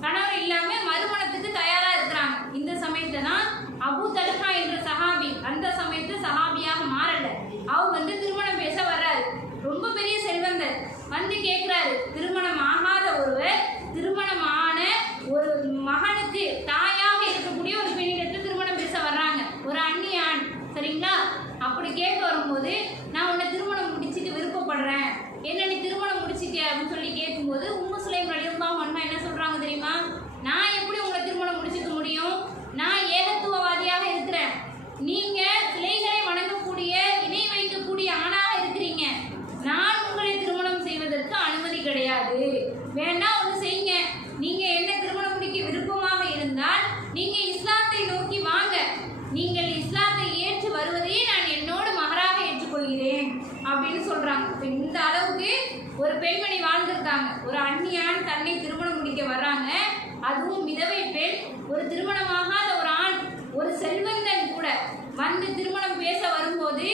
கணவர் இல்லாம மறுமணத்துக்கு தயாரா இருக்கிறாங்க. இந்த சமயத்துல தான் அபூ தல்ஹா என்ற சஹாபி, அந்த சமயத்துல சஹாபியாக மாறல, அவர் வந்து திருமணம் பேச வர்றாரு. ரொம்ப பெரிய செல்வந்தர் வந்து கேட்கிறாரு, திருமணம் ஆகாத ஒருவர் திருமணமான ஒரு மகனுக்கு தாயாக இருக்கக்கூடிய ஒரு பெண்ணிடத்தில் திருமணம் பேச வர்றாங்க, ஒரு அந்நிய ஆண், சரிங்களா? அப்படி கேட்க வரும்போது, நான் உன்னை திருமணம் முடிச்சுட்டு விருப்பப்படுறேன், என்ன நீ திருமணம் முடிச்சுக்க அப்படின்னு சொல்லி கேட்கும்போது உம்மு சுலைம் ரலியல்லாஹு அன்ஹா என்ன சொல்றாங்க தெரியுமா? நான் எப்படி உங்களை திருமணம் முடிச்சுக்க முடியும்? நான் ஏகத்துவவாதியாக இருக்கிறேன், நீங்க சிலைகளை வணங்கக்கூடிய இணை வைக்கக்கூடிய ஆணாக இருக்கிறீங்க, நான் உங்களை திருமணம் செய்வதற்கு அனுமதி கிடையாது. வேணா ஒன்று செய்யுங்க, நீங்க என்ன திருமணம் முடிக்க விருப்பமாக இருந்தால் நீங்க இஸ்லாத்தை நோக்கி வாங்க, நீங்கள் இஸ்லாத்தை ஏற்று வருவதையே நான் என்னோடு மகராக ஏற்றுக்கொள்கிறேன் அப்படின்னு சொல்றாங்க. இந்த அளவுக்கு ஒரு பெண்மணி வாழ்ந்திருக்காங்க. ஒரு அந்நியான் தன்னை திருமணம் முடிக்க வர்றாங்க, அதுவும் விதவை பெண், ஒரு திருமணமாகாத ஒரு ஆண், ஒரு செல்வந்தன் கூட வந்து திருமணம் பேச வரும்போது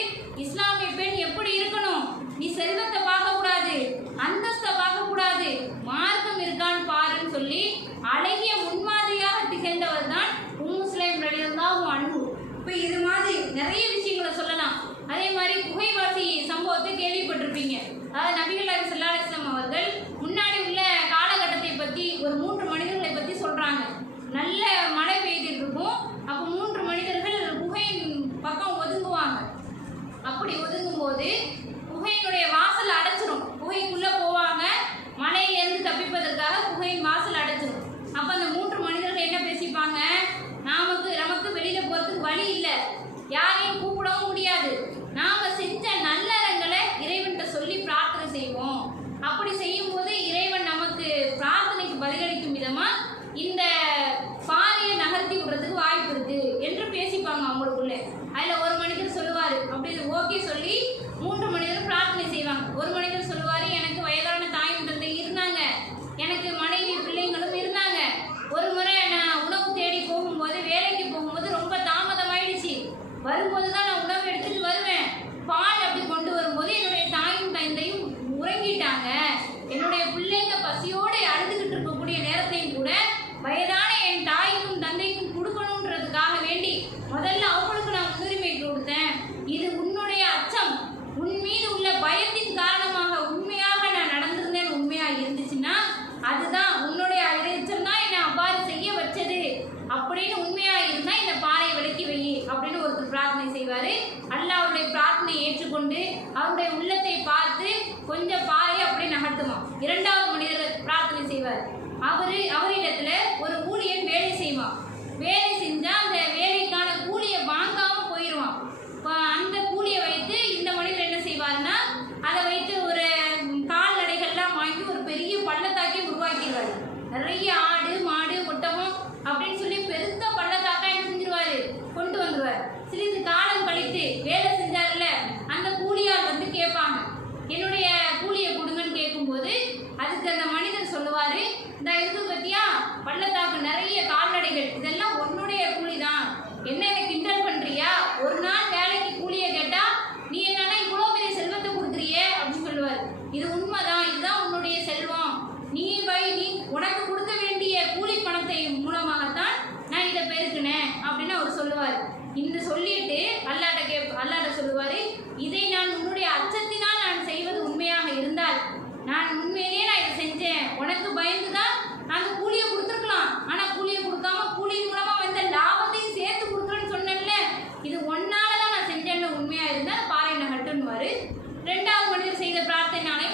இஸ்லாமிய பெண் எப்படி இருக்கணும்? நீ செல்வத்தை பார்க்க கூடாது, அந்தஸ்தை பார்க்க கூடாது, மார்க்கம் இருக்கான்னு பாருன்னு சொல்லி அழகிய முன்மாதிரியாக திகழ்ந்தவர் தான் உம்மு சுலைம் ரலியல்லாஹு அன்ஹு. இப்போ இது மாதிரி நிறைய விஷயங்களை சொல்லலாம். அதே மாதிரி புகைவாசி சம்பவத்தை கேள்விப்பட்டிருப்பீங்க. அதாவது நபிகள் நாயகம் ஸல்லல்லாஹு அலைஹி வஸல்லம் அவர்கள் முன்னாடி உள்ள காலகட்டத்தை பற்றி ஒரு 3 மனிதர்களை பற்றி சொல்றாங்க. நல்ல மழை பெய்துட்டு இருக்கும், அப்போ 3 மனிதர்கள் புகையின் பக்கம் ஒதுங்குவாங்க. அப்படி ஒதுங்கும் வரும்போது தான் நான் உணவு எடுத்துட்டு வருவேன். பால் அப்படி கொண்டு வரும்போது என்னுடைய தாயும் தந்தையும் உறங்கிட்டாங்க. என்னுடைய பிள்ளைங்க பசியோடு அழுதுகிட்டு இருக்கக்கூடிய நேரத்தையும் கூட வயதான என் தாய்க்கும் தந்தைக்கும் கொடுக்கணுன்றதுக்காக வேண்டி முதல்ல அவங்களுக்கு நான் முன்னுரிமை கொடுத்தேன். இது உன்னுடைய அச்சம், உன் மீது உள்ள பயத்தின் காரணமாக உண்மையாக நான் நடந்திருந்தேன். உண்மையா இருந்துச்சுன்னா அதுதான் உன்னுடைய இறைச்சம் தான் என்னை அவ்வாறு செய்ய வச்சது அப்படின்னு உண்மையா இருந்தா இந்த பாறையை விலக்கி வை அப்படின்னு ஒருத்தர் பிரார்த்தனை செய்வாரு. அல்லாஹ்வுடைய பிரார்த்தனையை ஏற்றுக்கொண்டு அவருடைய உள்ளத்தை பார்த்து கொஞ்சம் பாறையை அப்படியே நகர்த்துமா. இரண்டாவது மனிதர் பிரார்த்தனை செய்வார். அவரிடத்துல ஒரு ஊழியன் வேலை செய்வான். வேலை செஞ்சா அந்த வேலைக்கான கூலியை வாங்காம போயிடுவான். அந்த கூலியை வைத்து இந்த மனிதர் என்ன செய்வாருன்னா அதை வைத்து ஒரு கால்நடைகள்லாம் வாங்கி ஒரு பெரிய பள்ளத்தாக்கை உருவாக்கிடுவாரு. நிறைய ஆடு மாடு ஒட்டகம் அப்படின்னு சொல்லி பெருத்த பள்ளத்தாக்கா என்ன செஞ்சிருவாரு கொண்டு வந்துருவார். சிறிது காலம் கழித்து வேலை செஞ்சார்ல அந்த கூலியார் வந்து கேட்பாங்க, என்னுடைய கூலியை கொடுங்கன்னு கேட்கும்போது அதுக்கு அந்த மனிதர் சொல்லுவாரு, இந்த இருக்கு பத்தியா பள்ளத்தாக்கு நிறைய கால்நடைகள், இதெல்லாம் உன்னுடைய கூலி தான். என்ன கிண்டல் பண்றியா? ஒரு நாள் வேலைக்கு கூலியை கேட்டா நீ என்னன்னா இவ்வளோ பெரிய செல்வத்தை கொடுக்குறியே அப்படின்னு சொல்லுவார். இது உண்மைதான், இதுதான் உன்னுடைய செல்வம். நீ உனக்கு கொடுக்க வேண்டிய கூலி பணத்தை மூலமாகத்தான் நான் இதை பெருக்கினேன் அப்படின்னு அவர் சொல்லுவார். இந்த சொல்லிட்டு அல்லாட்ட சொல்லுவாரு, இதை நான் உன்னுடைய அச்சத்தினால் நான் செய்வது உண்மையாக இருந்தால் நான் உண்மையிலேயே நான் இதை செஞ்சேன், உனக்கு பயந்துதான் நான் கூலியை கொடுத்துருக்கலாம். ஆனா கூலியை கொடுக்காம கூலியின் மூலமா வந்த லாபத்தையும் சேர்த்து கொடுக்குறேன்னு சொன்னேன்ல, இது ஒன்னாலதான் நான் செஞ்சேன்னு உண்மையா இருந்தா பாறை நகட்டுன்னுவாரு. ரெண்டாவது மனிதர் செய்த பிரார்த்தனைனாலே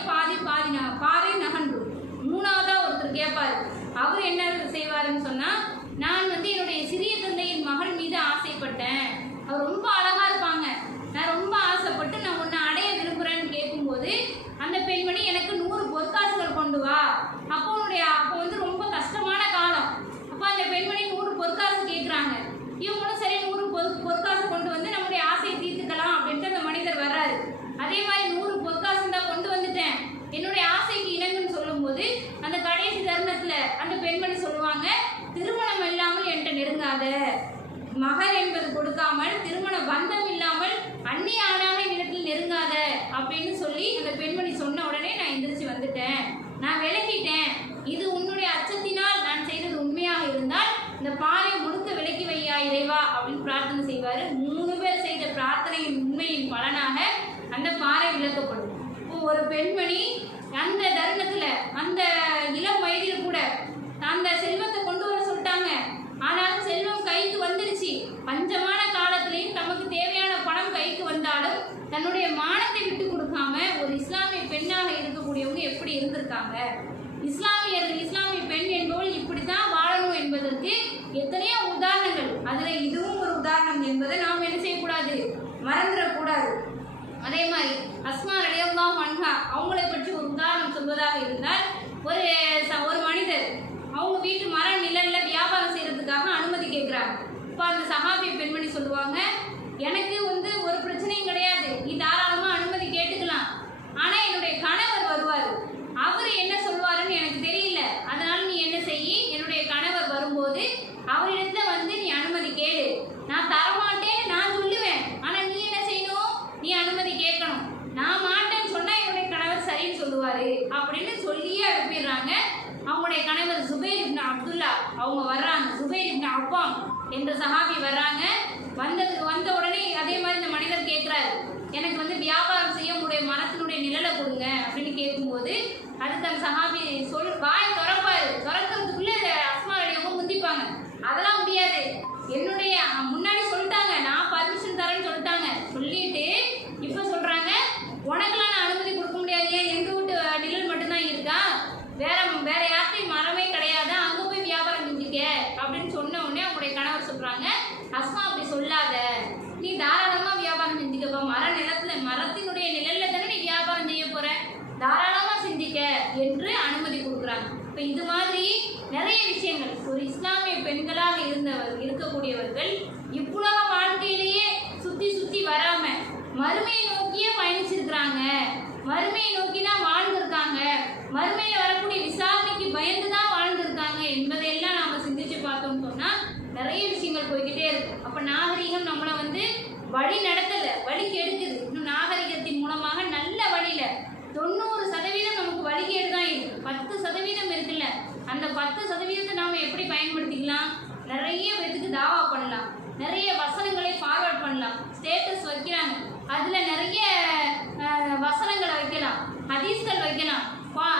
பாறை நகன்று. மூணாவதா ஒருத்தர் கேட்பாரு. அவர் என்ன செய்வாருன்னு சொன்னா, நான் வந்து என்னுடைய சிறிய தந்தையின் மகள் மீது ஆசைப்பட்டேன். அவர் ரொம்ப அழகா இருப்பாங்க, நான் ரொம்ப ஆசைப்பட்டு நான் உன்னை அடைய விரும்புறேன்னு கேட்கும்போது அந்த பெண்மணி எனக்கு 100 பொற்காசுகள் கொண்டு வா. அப்போ வந்து ரொம்ப கஷ்டமான காலம். அப்போ அந்த பெண்மணி 100 பொற்காசு கேட்குறாங்க. இவங்களும் சரி 100 பொற்காசு கொண்டு வந்து நம்முடைய ஆசையை தீர்த்துக்கலாம் அப்படின்ட்டு அந்த மனிதர் வர்றாரு. அதே மாதிரி 100 பொற்காசு தான் கொண்டு வந்துட்டேன், என்னுடைய ஆசைக்கு இணங்குன்னு சொல்லும்போது அந்த கடைசி தருணத்துல அந்த பெண்மணி சொல்லுவாங்க, திருமணம் இல்லாமல் என்கிட்ட நெருங்காத, மகர் என்பது கொடுக்காமல் திருமண பந்தம் இல்லாமல் அந்நிய ஆணாக இடத்தில் நெருங்காத அப்படின்னு சொல்லி அந்த பெண்மணி சொன்ன உடனே நான் எந்திரிச்சு வந்துட்டேன், நான் விலகிட்டேன். இது உன்னுடைய அச்சத்தினால் நான் செய்தது உண்மையாக இருந்தால் இந்த பாறை முழுக்க விலக்கி வையா இறைவா அப்படின்னு பிரார்த்தனை செய்வாரு. 3 பேர் செய்த பிரார்த்தனையின் உண்மையின் பலனாக அந்த பாறை விளக்கப்படும். ஒரு பெண்மணி அந்த தருணத்துல அந்த இளம் வயதில் கூட அந்த செல்வத்தை கொண்டு வர சொல்லிட்டாங்க. ஆனாலும் செல்வம் கைக்கு வந்துருச்சு. பஞ்சமான காலத்திலையும் நமக்கு தேவையான பணம் கைக்கு வந்தாலும் தன்னுடைய மானத்தை விட்டு கொடுக்காம ஒரு இஸ்லாமிய பெண்ணாக இருக்கக்கூடியவங்க எப்படி இருந்திருக்காங்க. இஸ்லாமிய பெண் என்பவள் இப்படித்தான் வாழணும் என்பதற்கு எத்தனையோ உதாரணங்கள், அதுல இதுவும் ஒரு உதாரணம் என்பதை நாம் என்ன செய்யக்கூடாது, மறந்துடக்கூடாது. அதே மாதிரி அஸ்மா ரலியல்லாஹு அன்ஹா அவங்களை பற்றி ஒரு உதாரணம் சொல்வதாக இருந்தால், ஒரு மனிதர் அவங்க வீட்டு மர நிழல்ல வியாபாரம் செய்யறதுக்காக அனுமதி கேட்குறாங்க. இப்போ அந்த சஹாபி பெண்மணி சொல்லுவாங்க, எனக்கு வந்து ஒரு பிரச்சனையும் கிடையாது, நீ தாராளமா அனுமதி கேட்டுக்கலாம். ஆனா என்னுடைய கணவர் வருவார், அவர் என்ன சொல்வாருன்னு எனக்கு தெரியல, அதனால நீ என்ன செய்யி, என்னுடைய கணவர் வரும்போது அவரிடத்துல வந்து நீ அனுமதி கேளு, நான் தரமாட்டேன்னு நான் சொல்லுவேன், ஆனா நீ என்ன செய்யணும், நீ அனுமதி கேட்கணும். நான் மாட்டேன்னு சொன்னா என்னுடைய கணவர் சரின்னு சொல்லுவாரு அப்படின்னு சொல்லியே அனுப்பிடுறாங்க. அவங்களுடைய கணவர் ஜுபைர் இப்னு அப்துல்லா அவங்க வர்றாங்க. ஜுபைர் இப்னு அவ்வாம் என்ற சஹாபி வர்றாங்க. வந்த உடனே அதே மாதிரி இந்த மனிதர் கேட்குறாரு, எனக்கு வந்து வியாபாரம் செய்ய உங்களுடைய மரத்தினுடைய நிழலை கொடுங்க அப்படின்னு கேட்கும்போது அதுக்கு அந்த சஹாபி வாய் திறப்பாரு. திறக்கிறதுக்குள்ள அஸ்மா ரலியல்லாஹு முந்திப்பாங்க. அதெல்லாம் முடியாது, என்னுடைய முன்னாடி சொல்லிட்டாங்க, நான் பர்மிஷன் தரேன்னு சொல்லிட்டாங்க. சொல்லிட்டு இப்போ சொல்றாங்க, உனக்கெல்லாம் நான் அனுமதி கொடுக்க முடியாது, எங்க வீட்டு நிழல் மட்டும்தான் இருக்கா, வேற யார்ட்டையும் மரமே கிடையாது, அங்க போய் வியாபாரம் செஞ்சுக்க அப்படின்னு சொன்ன உடனே அவங்களுடைய கணவர் சொல்றாங்க, அஸ்மா அப்படி சொல்லாத, நீ தாராளமா வியாபாரம் செஞ்சுக்கப்பா, மரத்தினுடைய நிழல்ல தானே நீ வியாபாரம் செய்ய போற, தாராளமா செஞ்சுக்க என்று அனுமதி கொடுக்குறாங்க. இப்ப இது மாதிரி நிறைய விஷயங்கள் ஒரு இஸ்லாமிய பெண்களாக இருக்கக்கூடியவர்கள் இவ்வுலக வாழ்க்கையிலேயே சுத்தி வராம மறுமையை நோக்கியே பயணிச்சிருக்கிறாங்க, மறுமையை நோக்கி தான் வாழ்ந்திருக்காங்க, மறுமையில வரக்கூடிய விசாரணைக்கு பயந்து தான் வாழ்ந்திருக்காங்க என்பதையெல்லாம் நாம சிந்திச்சு பார்த்தோம்னு சொன்னா நிறைய விஷயங்கள் போய்கிட்டே இருக்கும். அப்ப நாகரீகம் நம்மளை வந்து வழி நடத்தல, வழி கெடுக்குது. இன்னும் நாகரிகத்தின் மூலமாக நல்ல வழியில 90% நமக்கு வழிகேடு தான் இருக்கு. 10% இருக்குல்ல, அந்த 10% நாம எப்படி பயன்படுத்திக்கலாம்? நிறைய பேருக்கு தாவா பண்ணலாம், நிறைய வசனங்களை ஃபார்வர்ட் பண்ணலாம். ஸ்டேட்டஸ் வைக்கிறாங்க, அதுல நிறைய வசனங்களை வைக்கலாம், ஹதீஸ்கள் வைக்கலாம்.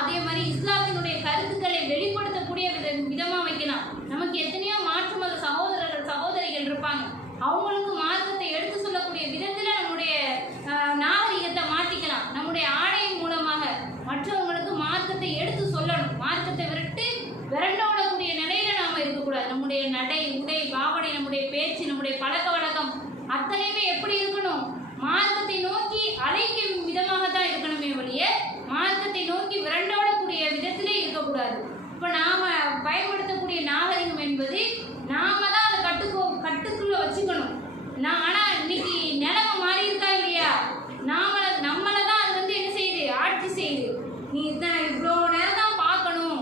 அதே மாதிரி இஸ்லாத்தினுடைய கருத்துக்களை வெளிப்படுத்தக்கூடிய விதமா வைக்கலாம். நமக்கு எத்தனையோ மாற்று மத சகோதரர்கள் சகோதரிகள் இருப்பாங்க, அவங்களுக்கு மார்க்கத்தை எடுத்து சொல்லக்கூடிய விதத்துல நம்முடைய நாகரிகத்தை மாற்றிக்கலாம். நம்முடைய ஆடையின் மூலமாக மற்றவங்களுக்கு மார்க்கத்தை எடுத்து சொல்லணும். மார்க்கத்தை விரண்டோடக்கூடிய நிலையில நாம இருக்கக்கூடாது. நம்முடைய நடை, உடை, பாவனை, நம்முடைய பேச்சு, நம்முடைய பழக்க வழக்கம் அத்தனையுமே எப்படி இருக்கணும்? மார்க்கத்தை நோக்கி அழைக்கும் விதமாக தான் இருக்கணுமே ஒழிய மார்க்கத்தை நோக்கி விரண்டோடக்கூடிய விதத்திலே இருக்கக்கூடாது. இப்ப நாம பயன்படுத்தக்கூடிய நாகரிகம் என்பது நாம தான் அதை கட்டுக்குள்ள வச்சுக்கணும். ஆனா இன்னைக்கு நிலைமை மாறி இருக்கா இல்லையா? நம்மளை தான் அது என்ன செய்யுது? ஆட்சி செய்யுது. நீ இவ்வளோ நேரம் தான் பார்க்கணும்,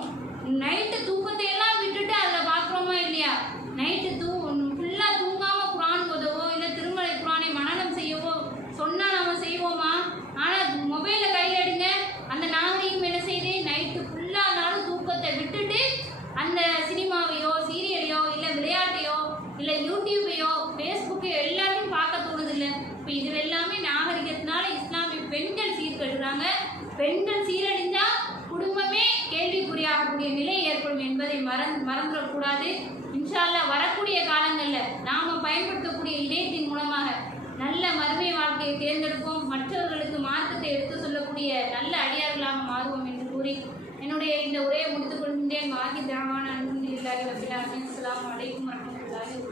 நைட்டு தூக்கத்தை எல்லாம் விட்டுட்டு அதில் பார்க்குறோமா இல்லையா? நைட்டு ஃபுல்லாக தூங்காம குரான் ஓதவோ இல்லை திருமலை குரானை மனனம் செய்யவோ சொன்னால் நம்ம செய்வோமா? ஆனால் மொபைலில் கையில் எடுங்க, அந்த நாகரிகம் என்ன செய்யுது? நைட்டு ஃபுல்லானாலும் தூக்கத்தை விட்டுட்டு அந்த சினிமாவையோ சீரியலையோ இல்லை விளையாட்டையோ இல்லை யூடியூபையோ ஃபேஸ்புக்கையோ எல்லாத்தையும் பார்க்க தோணுது இல்லை? இப்போ இது எல்லாமே நாகரிகத்தினால இஸ்லாமிய பெண்கள் சீர்கெடுறாங்க. பெண்கள் சீரழிந்தா குடும்பமே கேள்விக்குறியாகக்கூடிய நிலை ஏற்படும் என்பதை மறந்துடக்கூடாது. இன்ஷா அல்லாஹ் வரக்கூடிய காலங்களில் நாம பயன்படுத்தக்கூடிய இணையத்தின் மூலமாக நல்ல மறுமை வாழ்க்கையை தேர்ந்தெடுப்போம், மற்றவர்களுக்கு மார்க்கத்தை எடுத்து சொல்லக்கூடிய நல்ல அடியார்களாக மாறுவோம் என்று கூறி என்னுடைய இந்த உரையை முடித்துக் கொள்கின்றேன். வாகி திராவான அல்ஹம்துலில்லாஹி ரப்பில் ஆலமீன். அஸ்ஸலாமு அலைக்கும் வரஹ்மத்துல்லாஹி